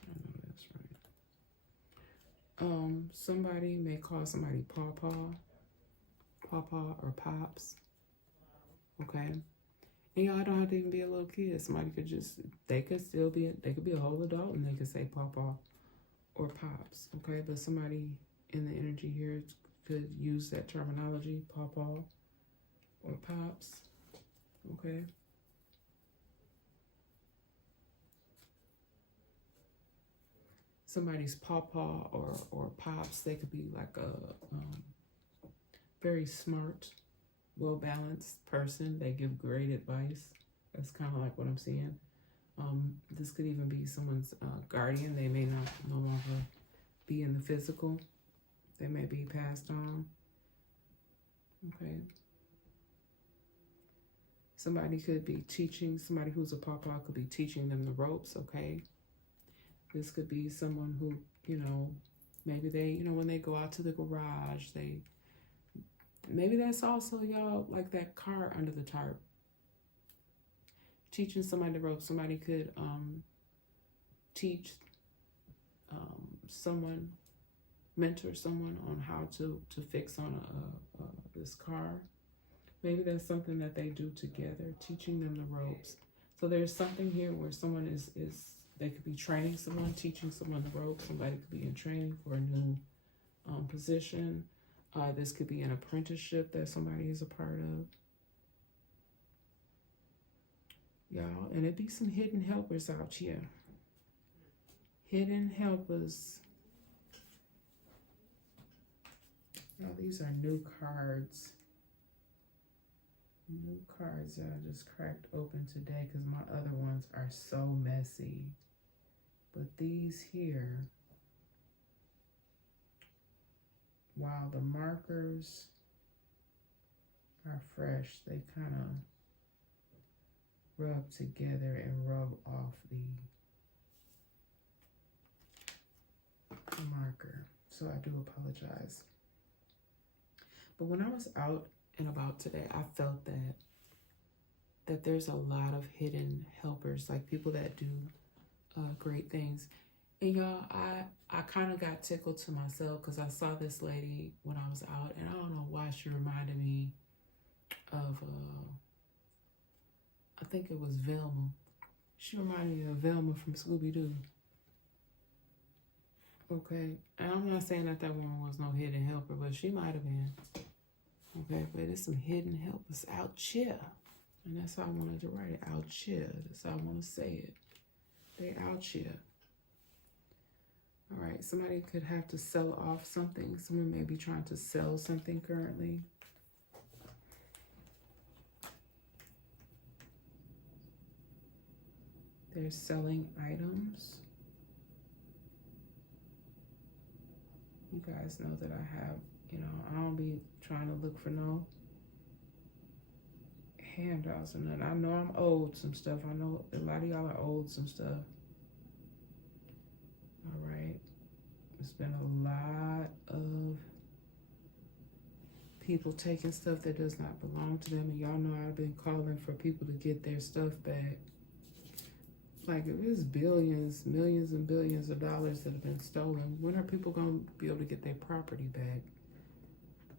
know that's right. Somebody may call somebody pawpaw or pops. Okay. And y'all don't have to even be a little kid. Somebody could just, they could be a whole adult and they could say pawpaw or pops. Okay. But somebody in the energy here could use that terminology, pawpaw or pops. Okay. Somebody's pawpaw or pops, they could be like a very smart, well-balanced person. They give great advice. That's kind of like what I'm seeing. This could even be someone's guardian. They may not no longer be in the physical. They may be passed on. Okay. Somebody could be teaching, somebody who's a pawpaw could be teaching them the ropes, okay? This could be someone who, maybe they, when they go out to the garage, maybe that's also y'all like that car under the tarp. Teaching somebody the ropes. Somebody could teach someone, mentor someone on how to fix on this car. Maybe that's something that they do together, teaching them the ropes. So there's something here where someone is they could be training someone, teaching someone the ropes. Somebody could be in training for a new position. This could be an apprenticeship that somebody is a part of. Y'all, and it'd be some hidden helpers out here. Hidden helpers. Now these are new cards. New cards that I just cracked open today because my other ones are so messy. But these here, while the markers are fresh, they kind of rub together and rub off the marker. So I do apologize. But when I was out and about today, I felt that there's a lot of hidden helpers, like people that do great things. And y'all, I kind of got tickled to myself because I saw this lady when I was out, and I don't know why she reminded me of, I think it was Velma. She reminded me of Velma from Scooby-Doo. Okay, and I'm not saying that woman was no hidden helper, but she might have been. Okay, but there's some hidden helpers out here. And that's how I wanted to write it, out here. That's how I want to say it. They out here. All right, somebody could have to sell off something. Someone may be trying to sell something currently. They're selling items. You guys know that I have, I don't be trying to look for no handouts or nothing. I know I'm owed some stuff. I know a lot of y'all are owed some stuff. All right. There's been a lot of people taking stuff that does not belong to them. And y'all know I've been calling for people to get their stuff back. Like, if it's billions, millions and billions of dollars that have been stolen, when are people going to be able to get their property back?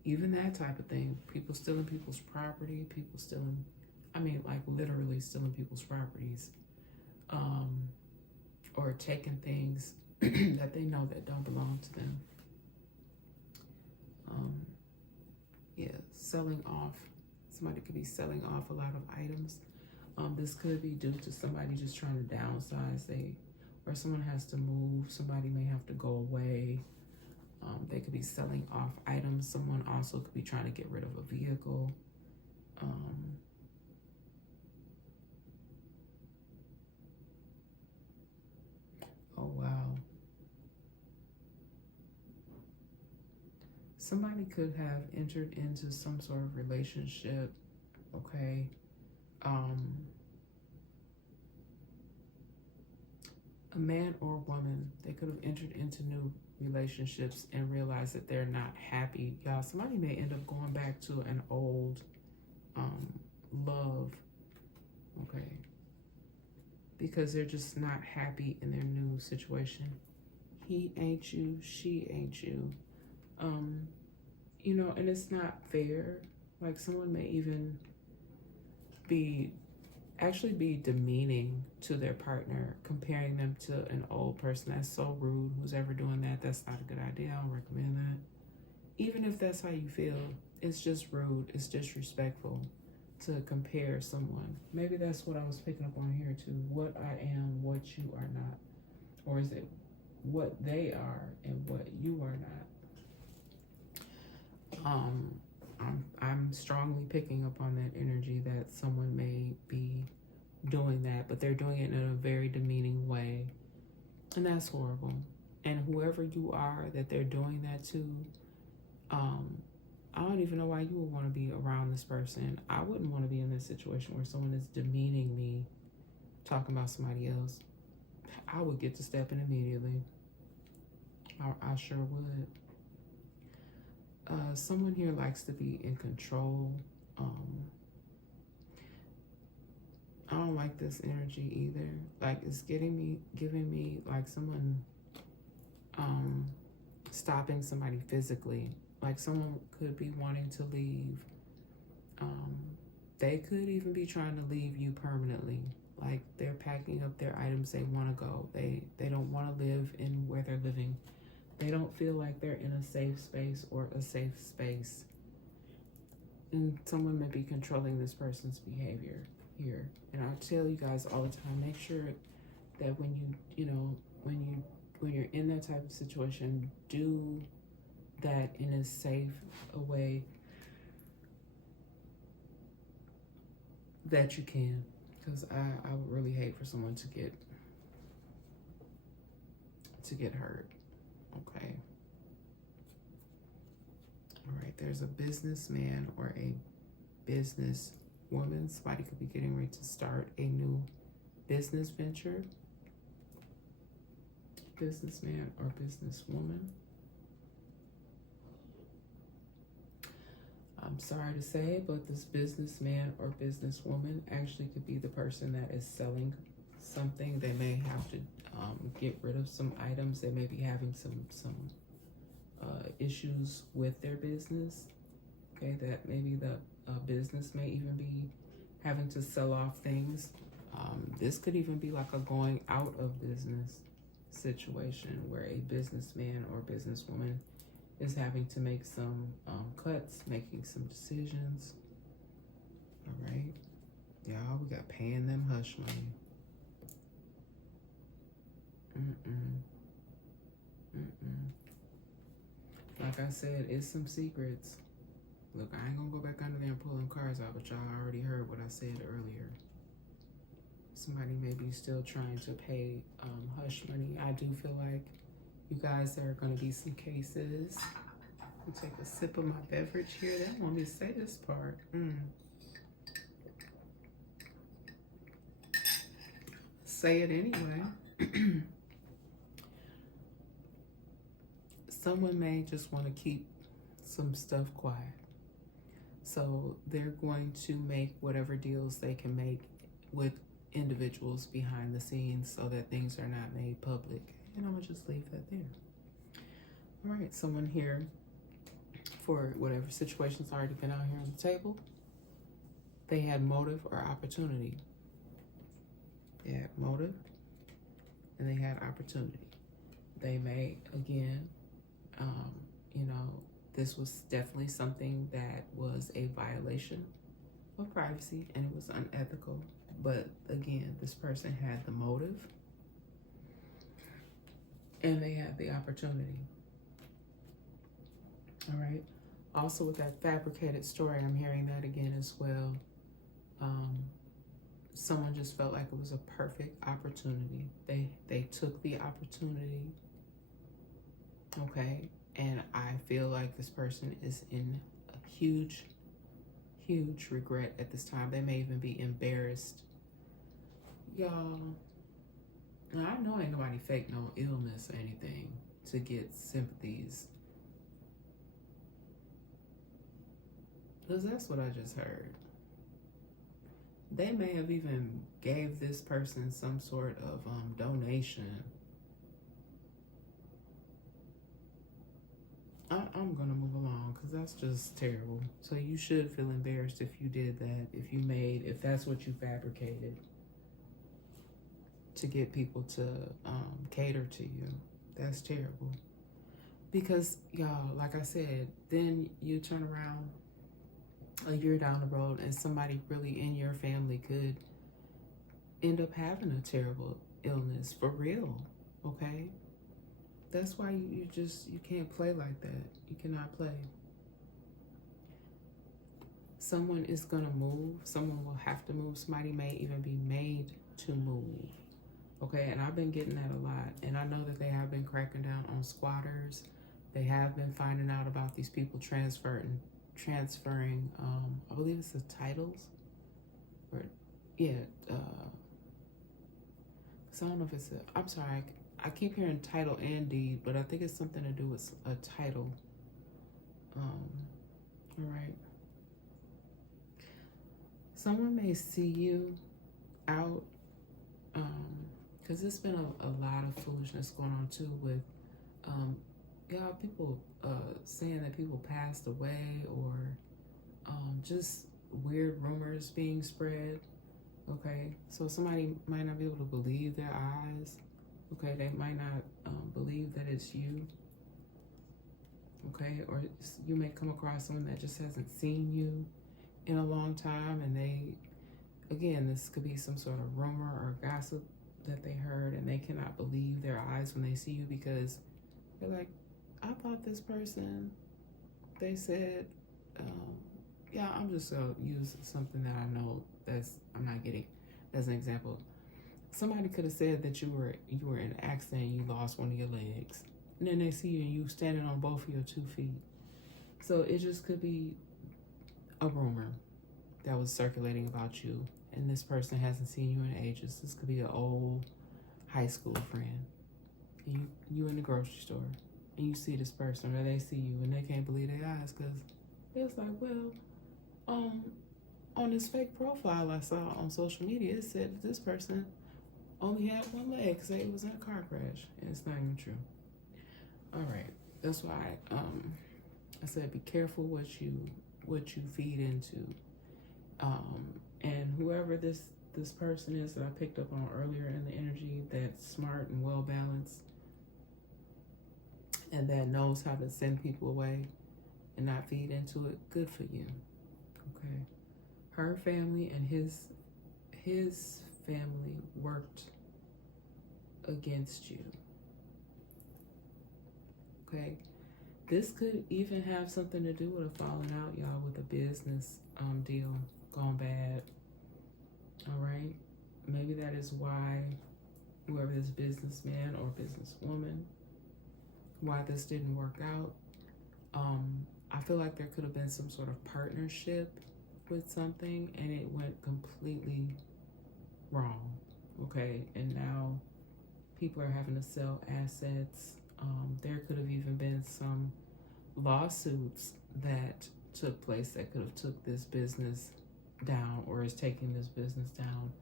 Even that type of thing. People stealing people's property, people stealing, like literally stealing people's properties. Or taking things that they know that don't belong to them. Selling off. Somebody could be selling off a lot of items. This could be due to somebody just trying to downsize, or someone has to move. Somebody may have to go away. They could be selling off items. Someone also could be trying to get rid of a vehicle. Oh, wow. Somebody could have entered into some sort of relationship, okay? A man or woman, they could have entered into new relationships and realized that they're not happy. Y'all, somebody may end up going back to an old love, okay? Because they're just not happy in their new situation. He ain't you, she ain't you. You know, and it's not fair. Like, someone may even actually be demeaning to their partner, comparing them to an old person. That's so rude. Who's ever doing that, that's not a good idea. I don't recommend that. Even if that's how you feel, it's just rude. It's disrespectful to compare someone. Maybe that's what I was picking up on here too. What I am, what you are not. Or is it what they are and what you are not? I'm strongly picking up on that energy that someone may be doing that, but they're doing it in a very demeaning way. And that's horrible. And whoever you are that they're doing that to, I don't even know why you would want to be around this person. I wouldn't want to be in this situation where someone is demeaning me, talking about somebody else. I would get to stepping immediately. I sure would. Someone here likes to be in control. I don't like this energy either. Like, it's giving me like someone stopping somebody physically. Like, someone could be wanting to leave. They could even be trying to leave you permanently. Like, they're packing up their items, they want to go. They don't want to live in where they're living. They don't feel like they're in a safe space or a safe space. And someone may be controlling this person's behavior here. And I tell you guys all the time, make sure that when you're in that type of situation, do that in as safe a way that you can. Because I would really hate for someone to get hurt. Okay. All right, there's a businessman or a business woman. Somebody could be getting ready to start a new business venture. Businessman or businesswoman. I'm sorry to say, but this businessman or businesswoman actually could be the person that is selling something. They may have to get rid of some items. They may be having some issues with their business. Okay, that maybe the business may even be having to sell off things. This could even be like a going out of business situation where a businessman or businesswoman is having to make some cuts, making some decisions. All right, y'all, we got paying them hush money. Like I said, it's some secrets. Look, I ain't gonna go back under there and pull them cards out, but y'all already heard what I said earlier. Somebody may be still trying to pay hush money. I do feel like, you guys, there are gonna be some cases. I'll take a sip of my beverage here. They don't want me to say this part. Say it anyway. Someone may just want to keep some stuff quiet. So they're going to make whatever deals they can make with individuals behind the scenes so that things are not made public. And I'm going to just leave that there. All right, someone here, for whatever situation's already been out here on the table, they had motive or opportunity. They had motive and they had opportunity. They may, again, this was definitely something that was a violation of privacy and it was unethical. But again, this person had the motive and they had the opportunity. All right. Also, with that fabricated story, I'm hearing that again as well. Someone just felt like it was a perfect opportunity. They took the opportunity. Okay. And I feel like this person is in a huge regret at this time. They may even be embarrassed. Y'all, Now, I know ain't nobody fake no illness or anything to get sympathies. Because that's what I just heard. They may have even gave this person some sort of donation. I'm gonna move along because that's just terrible. So you should feel embarrassed if you did that, if that's what you fabricated to get people to cater to you. That's terrible. Because y'all, like I said, then you turn around a year down the road and somebody really in your family could end up having a terrible illness for real, okay? That's why you can't play like that. You cannot play. Someone is gonna move. Someone will have to move. Somebody may even be made to move. Okay, and I've been getting that a lot. And I know that they have been cracking down on squatters. They have been finding out about these people transferring, I believe it's the titles. Or, yeah, so I don't know if it's I'm sorry, I keep hearing title and deed, but I think it's something to do with a title. All right. Someone may see you out, because there's been a lot of foolishness going on too with, people saying that people passed away or just weird rumors being spread. Okay, so somebody might not be able to believe their eyes. Okay, they might not believe that it's you. Okay, or you may come across someone that just hasn't seen you in a long time, and this could be some sort of rumor or gossip that they heard, and they cannot believe their eyes when they see you because they're like, I thought this person, they said, I'm just gonna use something that I know I'm not getting as an example. Somebody could have said that you were in an accident and you lost one of your legs. And then they see you and you standing on both of your 2 feet. So it just could be a rumor that was circulating about you, and this person hasn't seen you in ages. This could be an old high school friend. And you in the grocery store and you see this person, or they see you and they can't believe their eyes because it's like, well, on this fake profile I saw on social media, it said that this person only had one leg because he was in a car crash, and it's not even true. All right, that's why I said be careful what you feed into, and whoever this person is that I picked up on earlier in the energy, that's smart and well balanced, and that knows how to send people away and not feed into it. Good for you. Okay, her family and his family worked against you. Okay, this could even have something to do with a falling out, y'all, with a business deal gone bad. All right, maybe that is why whoever this businessman or businesswoman, why this didn't work out. I feel like there could have been some sort of partnership with something and it went completely wrong. Okay, and now people are having to sell assets. There could have even been some lawsuits that took place that could have took this business down or is taking this business down.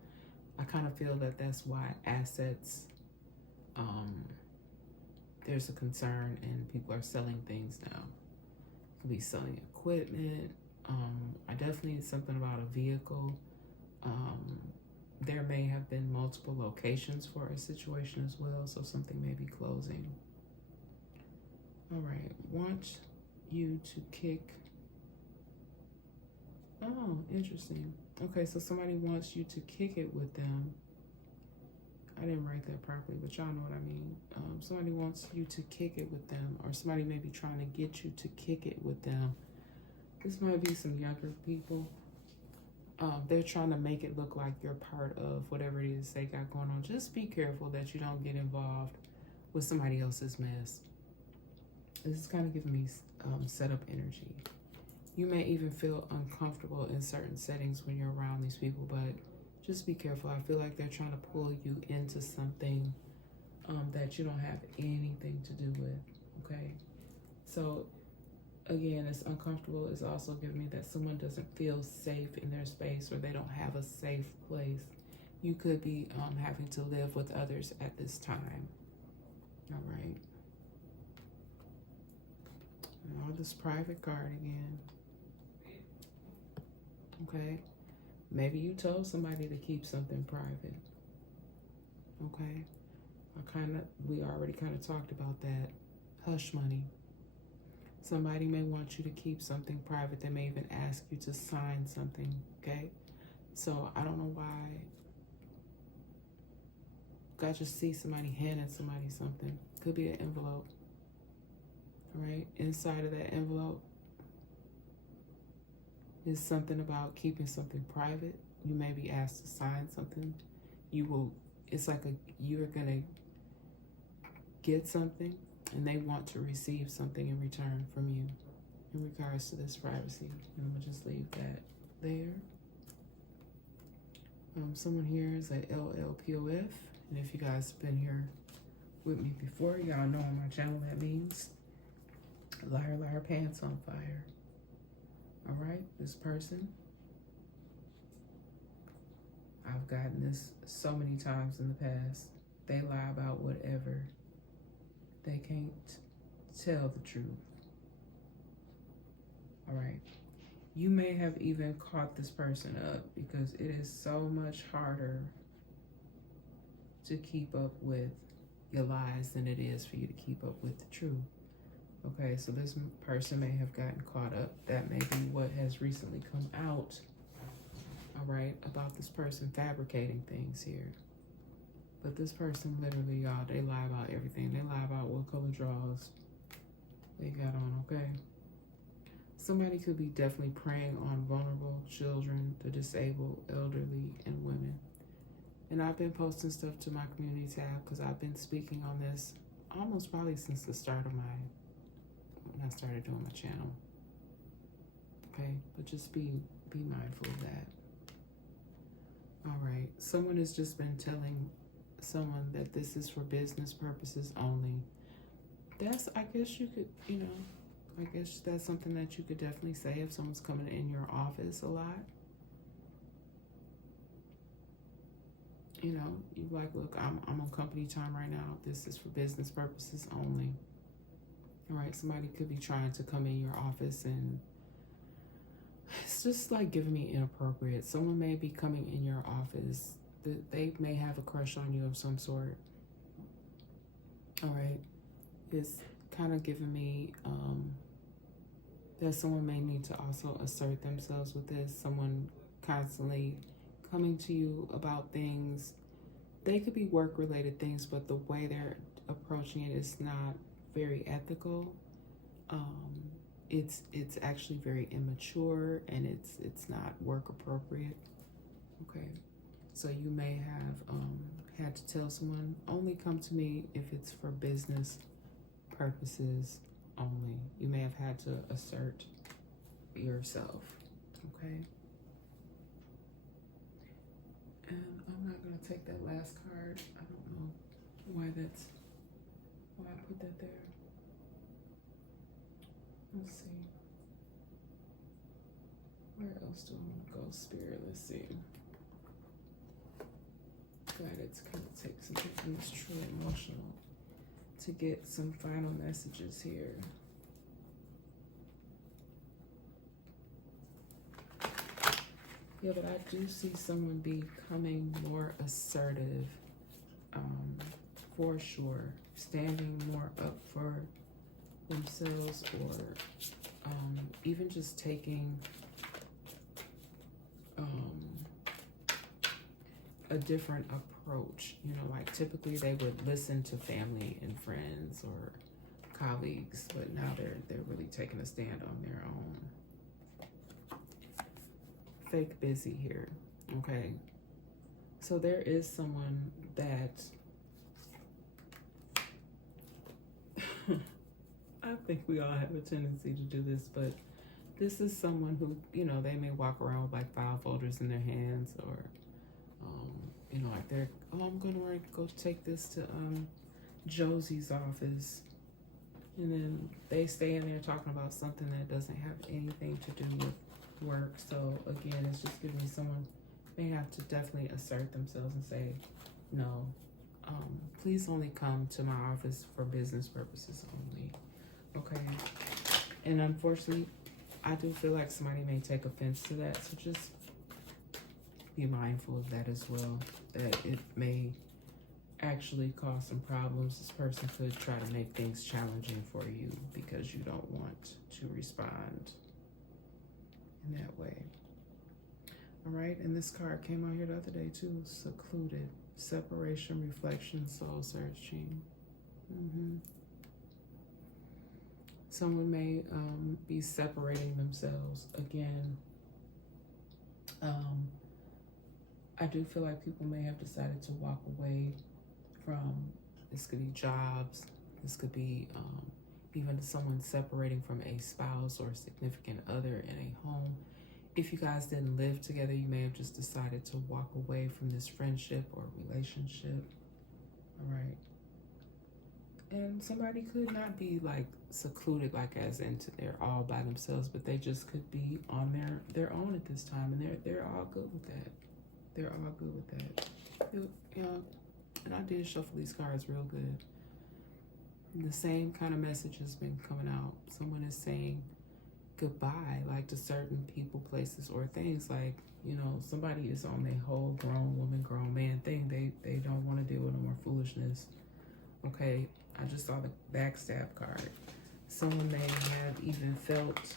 I kind of feel that that's why assets, there's a concern and people are selling things now. Could be selling equipment. I definitely need something about a vehicle. There may have been multiple locations for a situation as well, so something may be closing. All right, want you to kick. Oh, interesting. Okay, so somebody wants you to kick it with them. I didn't write that properly, but y'all know what I mean. Somebody wants you to kick it with them, or somebody may be trying to get you to kick it with them. This might be some younger people. They're trying to make it look like you're part of whatever it is they got going on. Just be careful that you don't get involved with somebody else's mess. This is kind of giving me setup energy. You may even feel uncomfortable in certain settings when you're around these people, but just be careful. I feel like they're trying to pull you into something that you don't have anything to do with, okay? So again, it's uncomfortable. It's also giving me that someone doesn't feel safe in their space, or they don't have a safe place. You could be having to live with others at this time. All right. Now this private card again. Okay. Maybe you told somebody to keep something private. Okay. We already kind of talked about that. Hush money. Somebody may want you to keep something private. They may even ask you to sign something, okay? So I don't know why. I just see somebody handing somebody something. Could be an envelope, all right? Inside of that envelope is something about keeping something private. You may be asked to sign something. It's like you're gonna get something, and they want to receive something in return from you in regards to this privacy. And I'm gonna just leave that there. Someone here is a LLPOF, and if you guys have been here with me before, y'all know on my channel that means liar, liar, pants on fire. All right, this person, I've gotten this so many times in the past. They lie about whatever. They can't tell the truth. All right. You may have even caught this person up, because it is so much harder to keep up with your lies than it is for you to keep up with the truth. Okay, so this person may have gotten caught up. That may be what has recently come out, all right, about this person fabricating things here. But this person literally, y'all, they lie about everything. They lie about what color drawers they got on, okay? Somebody could be definitely preying on vulnerable children, the disabled, elderly, and women. And I've been posting stuff to my community tab because I've been speaking on this almost probably since the start of when I started doing my channel. Okay, but just be mindful of that. All right, someone has just been telling someone that this is for business purposes only. I guess you could, I guess that's something that you could definitely say if someone's coming in your office a lot. You're like, look, I'm on company time right now. This is for business purposes only. All right, somebody could be trying to come in your office, and it's just like giving me inappropriate. Someone may be coming in your office. They may have a crush on you of some sort. All right, it's kind of giving me that someone may need to also assert themselves with this. Someone constantly coming to you about things. They could be work-related things, but the way they're approaching it is not very ethical. It's actually very immature, and it's not work appropriate. Okay, so you may have had to tell someone, only come to me if it's for business purposes only. You may have had to assert yourself. Okay. And I'm not gonna take that last card. I don't know why I put that there. Let's see. Where else do I want to go, Spirit? Let's see. Glad it's gonna take something from this true emotional to get some final messages here. Yeah, but I do see someone becoming more assertive, for sure. Standing more up for themselves, or even just taking a different approach. Like typically they would listen to family and friends or colleagues, but now they're really taking a stand on their own. Fake busy here. Okay, so there is someone that I think we all have a tendency to do this, but this is someone who, they may walk around with like file folders in their hands, or You know, like they're, oh, I'm gonna go take this to Josie's office, and then they stay in there talking about something that doesn't have anything to do with work. So again, it's just giving me someone may have to definitely assert themselves and say, no, please only come to my office for business purposes only. Okay. And unfortunately, I do feel like somebody may take offense to that. So just be mindful of that as well, that it may actually cause some problems. This person could try to make things challenging for you because you don't want to respond in that way. All right, and this card came out here the other day too. Secluded, separation, reflection, soul searching. Someone may be separating themselves again. I do feel like people may have decided to walk away from, this could be jobs, this could be even someone separating from a spouse or significant other in a home. If you guys didn't live together, you may have just decided to walk away from this friendship or relationship. All right. And somebody could not be like secluded, like as into they're all by themselves, but they just could be on their own at this time, and they're all good with that. They're all good with that. You know, and I did shuffle these cards real good. The same kind of message has been coming out. Someone is saying goodbye, like to certain people, places, or things. Like, you know, somebody is on their whole grown woman, grown man thing. They don't want to deal with no more foolishness. Okay, I just saw the backstab card. Someone may have even felt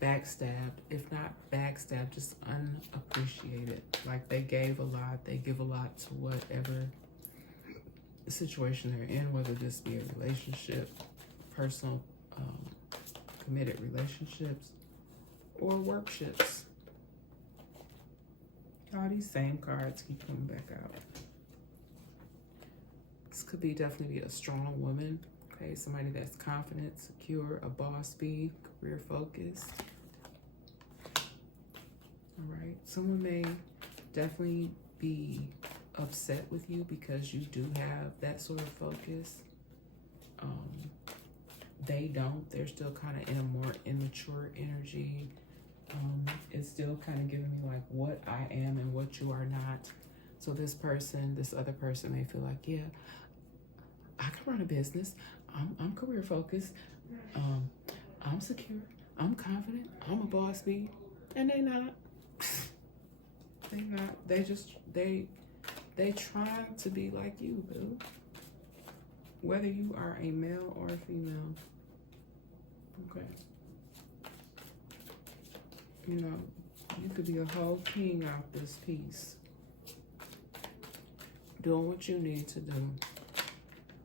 backstabbed, if not backstabbed, just unappreciated. Like they gave a lot, they give a lot to whatever situation they're in, whether this be a relationship, personal, committed relationships, or workships. All these same cards keep coming back out. This could be definitely a strong woman, okay? Somebody that's confident, secure, a boss bee, career focused. All right, someone may definitely be upset with you because you do have that sort of focus. They don't. They're still kind of in a more immature energy. It's still kind of giving me like what I am and what you are not. So this other person may feel like, yeah, I can run a business. I'm career focused. I'm secure. I'm confident. I'm a boss bee. And they not. They not. They try to be like you, boo. Whether you are a male or a female. Okay. You know, you could be a whole king out this piece. Doing what you need to do.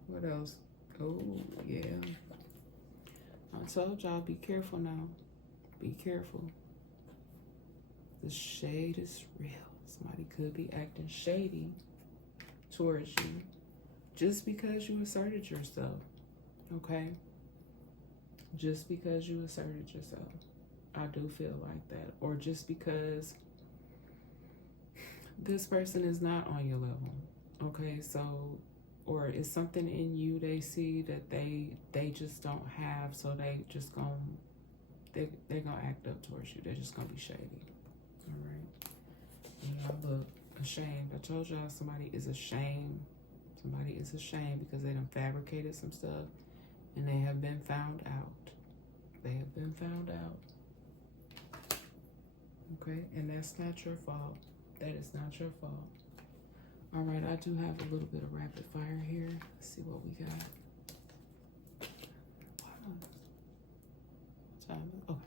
What else? Oh, yeah. I told y'all, be careful now. Be careful. The shade is real. Somebody could be acting shady towards you just because you asserted yourself. Okay? Just because you asserted yourself. I do feel like that. Or just because this person is not on your level. Okay, so, or it's something in you they see that they just don't have, so they just they're gonna act up towards you. They're just gonna be shady. All right. And y'all look ashamed. I told y'all somebody is ashamed. Somebody is ashamed because they done fabricated some stuff and they have been found out. They have been found out. Okay, and that's not your fault. That is not your fault. All right, I do have a little bit of rapid fire here. Let's see what we got. What time is it? Okay.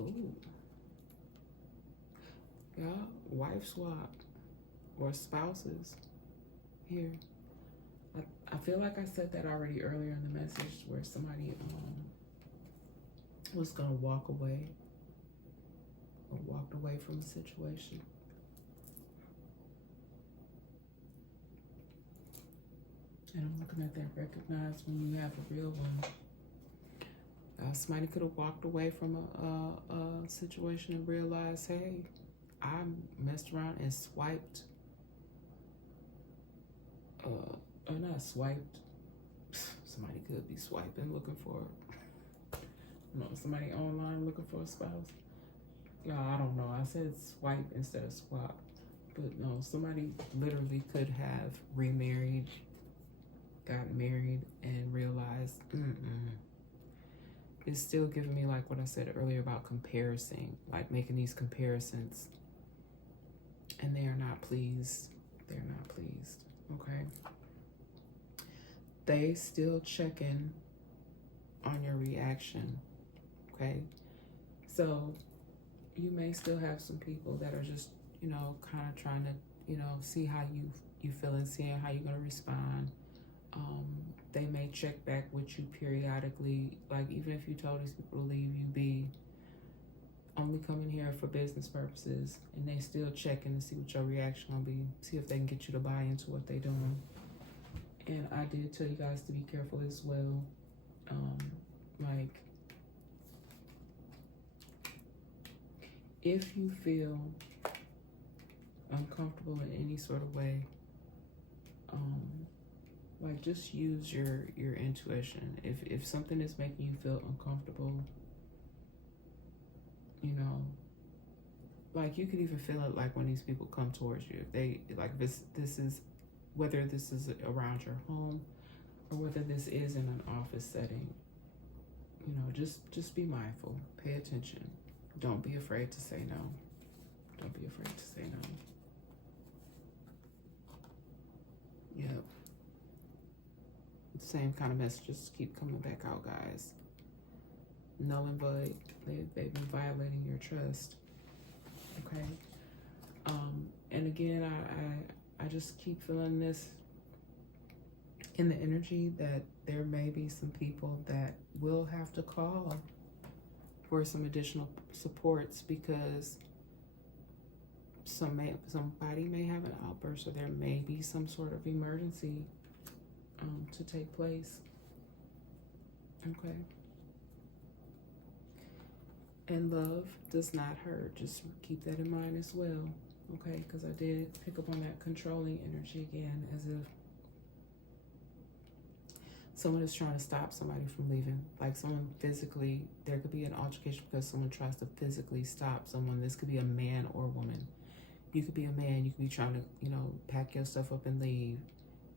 Ooh. Y'all, wife swap or spouses here. I feel like I said that already earlier in the message where somebody was gonna walk away or walked away from a situation. And I'm looking at that, recognize when you have a real one. Somebody could have walked away from a situation and realized, hey, I messed around and swiped, or not swiped. Somebody could be swiping, looking for, somebody online looking for a spouse. Y'all, I don't know. I said swipe instead of swap. But no, somebody literally could have remarried, got married, and realized, it's still giving me like what I said earlier about comparison, like making these comparisons, and they are not pleased. They're not pleased, okay? They still checking on your reaction, okay? So you may still have some people that are just, kind of trying to, see how you feel and seeing how you're going to respond. They may check back with you periodically, like even if you told these people to leave, you be only coming here for business purposes, and they still checking to see what your reaction will be, see if they can get you to buy into what they're doing. And I did tell you guys to be careful as well. Like, if you feel uncomfortable in any sort of way, like just use your intuition. If something is making you feel uncomfortable, like you could even feel it like when these people come towards you. If they like this is, whether this is around your home or whether this is in an office setting, just be mindful, pay attention. Don't be afraid to say no. Don't be afraid to say no. Yep. Same kind of messages keep coming back out, guys. Null and void. They've been violating your trust. Okay. And again, I just keep feeling this in the energy that there may be some people that will have to call for some additional supports because somebody may have an outburst, or there may be some sort of emergency to take place. Okay. And love does not hurt. Just keep that in mind as well. Okay, because I did pick up on that controlling energy again, as if someone is trying to stop somebody from leaving. Like someone physically, there could be an altercation because someone tries to physically stop someone. This could be a man or woman. You could be a man, you could be trying to, pack your stuff up and leave,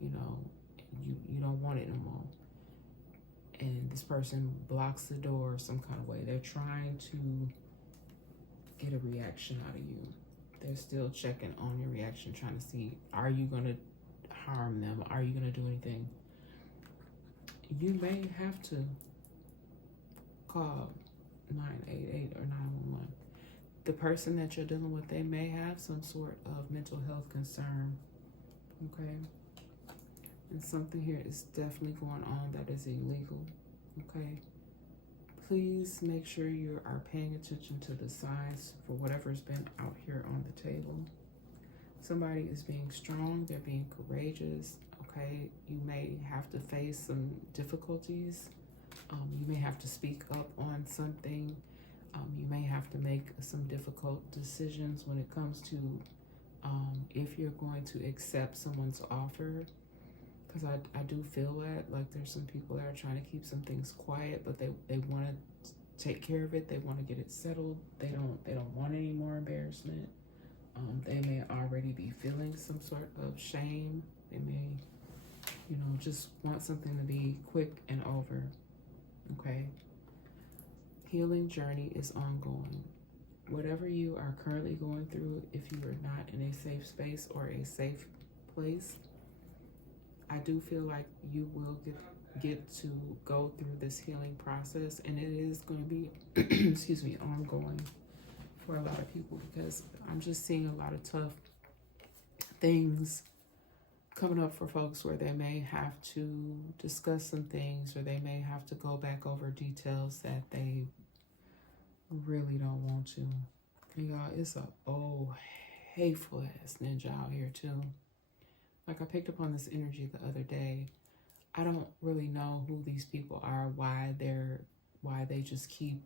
you don't want it no more. And this person blocks the door some kind of way. They're trying to get a reaction out of you. They're still checking on your reaction, trying to see, are you going to harm them? Are you going to do anything? You may have to call 988 or 911. The person that you're dealing with, they may have some sort of mental health concern, okay? And something here is definitely going on that is illegal, okay? Please make sure you are paying attention to the signs for whatever's been out here on the table. Somebody is being strong, they're being courageous, okay? You may have to face some difficulties. You may have to speak up on something. You may have to make some difficult decisions when it comes to if you're going to accept someone's offer. Because I do feel that, like, there's some people that are trying to keep some things quiet, but they want to take care of it. They want to get it settled. They don't want any more embarrassment. They may already be feeling some sort of shame. They may, just want something to be quick and over. Okay. Healing journey is ongoing. Whatever you are currently going through, if you are not in a safe space or a safe place, I do feel like you will get to go through this healing process, and it is going to be, excuse me, ongoing for a lot of people, because I'm just seeing a lot of tough things coming up for folks where they may have to discuss some things, or they may have to go back over details that they really don't want to. And y'all, it's a hateful ass ninja out here too. Like, I picked up on this energy the other day. I don't really know who these people are, why they just keep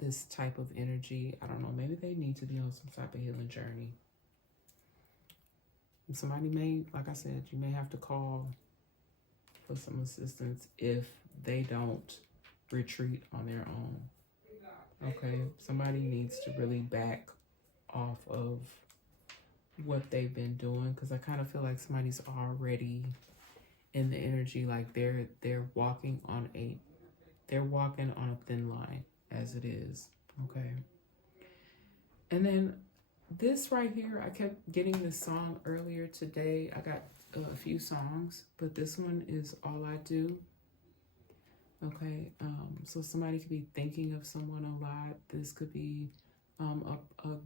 this type of energy. I don't know, maybe they need to be on some type of healing journey. Somebody may, like I said, you may have to call for some assistance if they don't retreat on their own. Okay, somebody needs to really back off of what they've been doing, because I kind of feel like somebody's already in the energy, like they're walking on a thin line as it is. Okay, and then this right here, I kept getting this song earlier today. I got a few songs, but this one is All I Do. Okay, so somebody could be thinking of someone a lot. This could be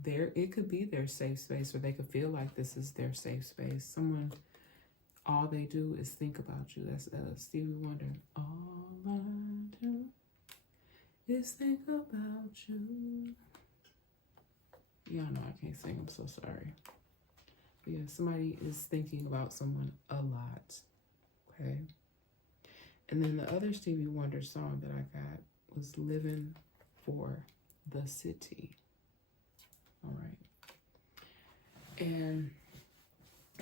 it could be their safe space, or they could feel like this is their safe space. Someone, all they do is think about you. That's Stevie Wonder. All I do is think about you. Y'all know I can't sing, I'm so sorry. But yeah, somebody is thinking about someone a lot. Okay. And then the other Stevie Wonder song that I got was Living for the City. All right. And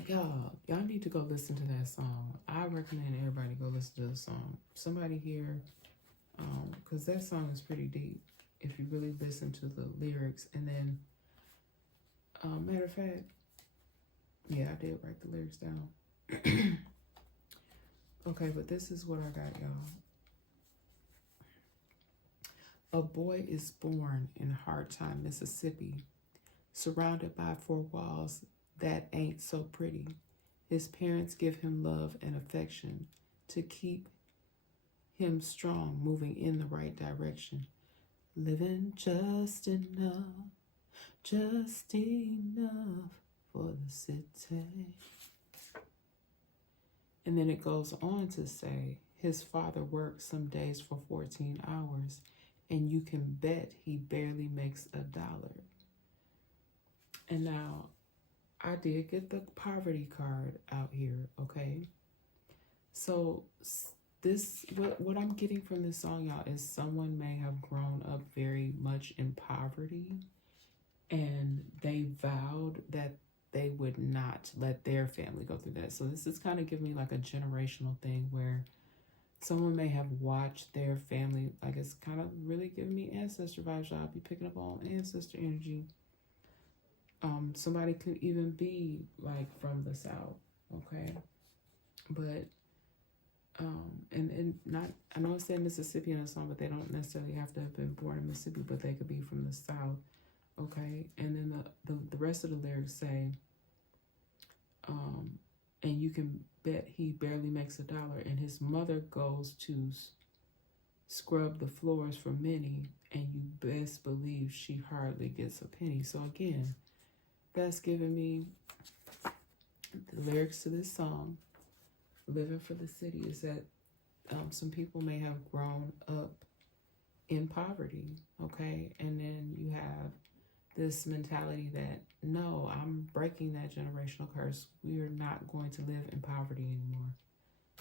y'all need to go listen to that song. I recommend everybody go listen to the song. Somebody here, because that song is pretty deep if you really listen to the lyrics. And then, matter of fact, yeah, I did write the lyrics down. Okay, but this is what I got, y'all. A boy is born in Hard Time, Mississippi, surrounded by four walls that ain't so pretty. His parents give him love and affection to keep him strong, moving in the right direction. Living just enough for the city. And then it goes on to say, his father works some days for 14 hours, and you can bet he barely makes $1. And now, I did get the poverty card out here, okay? So this, what I'm getting from this song, y'all, is someone may have grown up very much in poverty, and they vowed that they would not let their family go through that. So this is kind of giving me like a generational thing where someone may have watched their family, like it's kind of really giving me ancestor vibes. I'll be picking up on ancestor energy. Somebody could even be like from the South, okay? But and not, I know it said Mississippi in the song, but they don't necessarily have to have been born in Mississippi, but they could be from the South, okay? And then the rest of the lyrics say, and you can bet he barely makes $1, and his mother goes to scrub the floors for many, and you best believe she hardly gets a penny. So again, that's giving me the lyrics to this song, Living for the City, is that some people may have grown up in poverty, okay? And then you have this mentality that, no, I'm breaking that generational curse. We are not going to live in poverty anymore.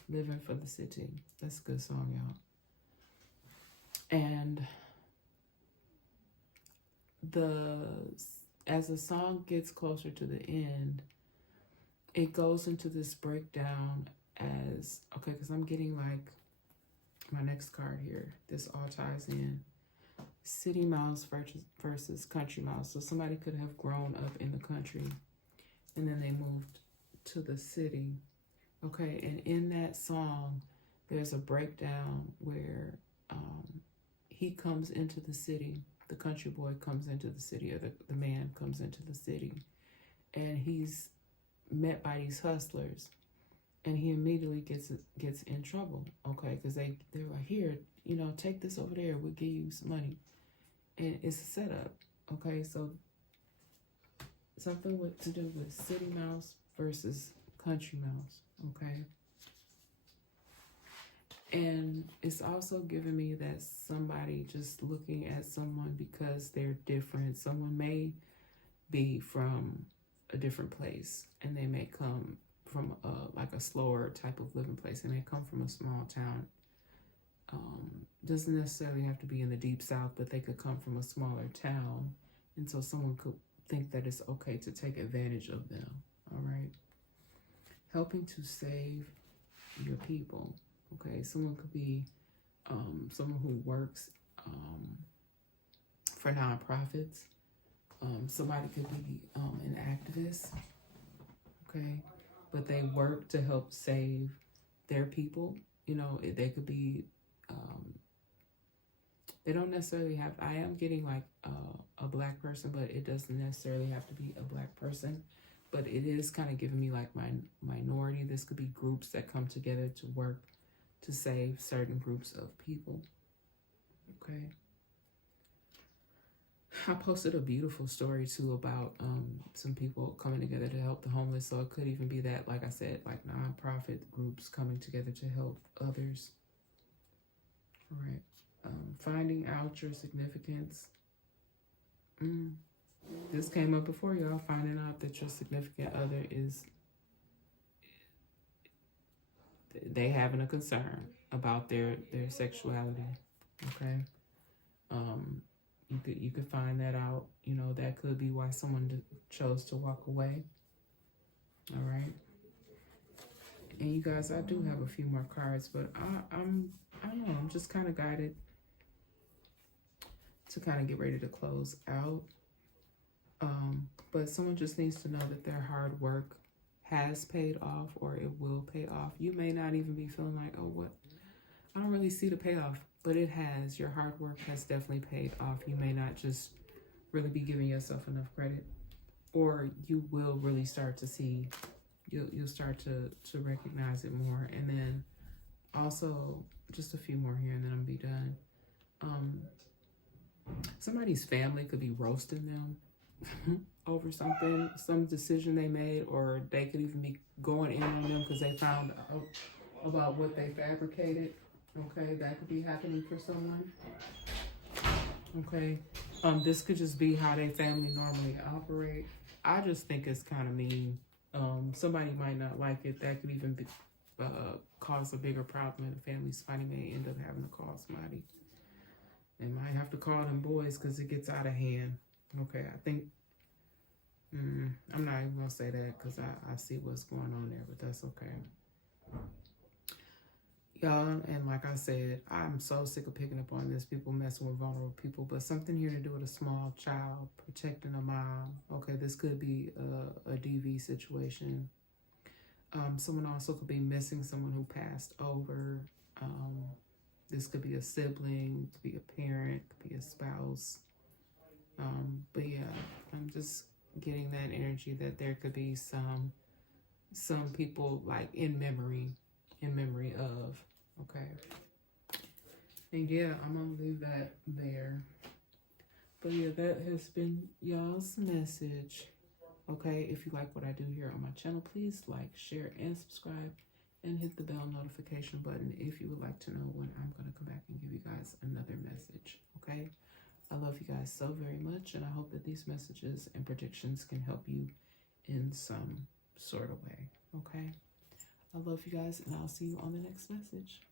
Living for the City. That's a good song, y'all. And as the song gets closer to the end, it goes into this breakdown as, okay, because I'm getting like my next card here. This all ties in. City mouse versus country mouse. So somebody could have grown up in the country and then they moved to the city. Okay, and in that song, there's a breakdown where he comes into the city. The country boy comes into the city, or the man comes into the city, and he's met by these hustlers, and he immediately gets in trouble. Okay, because they're like, here, take this over there. We'll give you some money. And it's a setup, okay? So something to do with city mouse versus country mouse, okay? And it's also giving me that somebody just looking at someone because they're different. Someone may be from a different place, and they may come from like a slower type of living place. They may come from a small town. doesn't necessarily have to be in the deep south, but they could come from a smaller town, and so someone could think that it's okay to take advantage of them. All right, helping to save your people. Okay, someone could be someone who works for nonprofits. Somebody could be an activist. Okay, but they work to help save their people. You know, they could be they don't necessarily have, I am getting like a black person, but it doesn't necessarily have to be a black person. But it is kind of giving me like my minority. This could be groups that come together to work to save certain groups of people. Okay. I posted a beautiful story too about some people coming together to help the homeless. So it could even be that, like I said, like nonprofit groups coming together to help others. All right. Finding out your significance. This came up before, y'all. Finding out that your significant other is, they having a concern about their sexuality. Okay. You could find that out. You know, that could be why someone chose to walk away. All right. And you guys, I do have a few more cards, but I don't know. I'm just kind of guided to kind of get ready to close out. But someone just needs to know that their hard work has paid off, or it will pay off. You may not even be feeling like, oh, what? I don't really see the payoff, but it has. Your hard work has definitely paid off. You may not just really be giving yourself enough credit, or you will really start to see, you'll start to recognize it more. And then also, just a few more here and then I'm be done. Somebody's family could be roasting them over something, some decision they made, or they could even be going in on them because they found out about what they fabricated. Okay, that could be happening for someone. Okay, this could just be how their family normally operate. I just think it's kind of mean. Somebody might not like it. That could even be, cause a bigger problem in the family. Somebody may end up having to call somebody. They might have to call them boys because it gets out of hand. Okay, I think, I'm not even going to say that because I see what's going on there, but that's okay. Y'all, and like I said, I'm so sick of picking up on this, people messing with vulnerable people, but something here to do with a small child, protecting a mom. Okay, this could be a DV situation. Someone also could be missing someone who passed over. This could be a sibling, could be a parent, could be a spouse. But yeah, I'm just getting that energy that there could be some people like in memory of. Okay. And yeah, I'm gonna leave that there. But yeah, that has been y'all's message. Okay, if you like what I do here on my channel, please like, share, and subscribe, and hit the bell notification button if you would like to know when I'm going to come back and give you guys another message. Okay, I love you guys so very much, and I hope that these messages and predictions can help you in some sort of way. Okay, I love you guys, and I'll see you on the next message.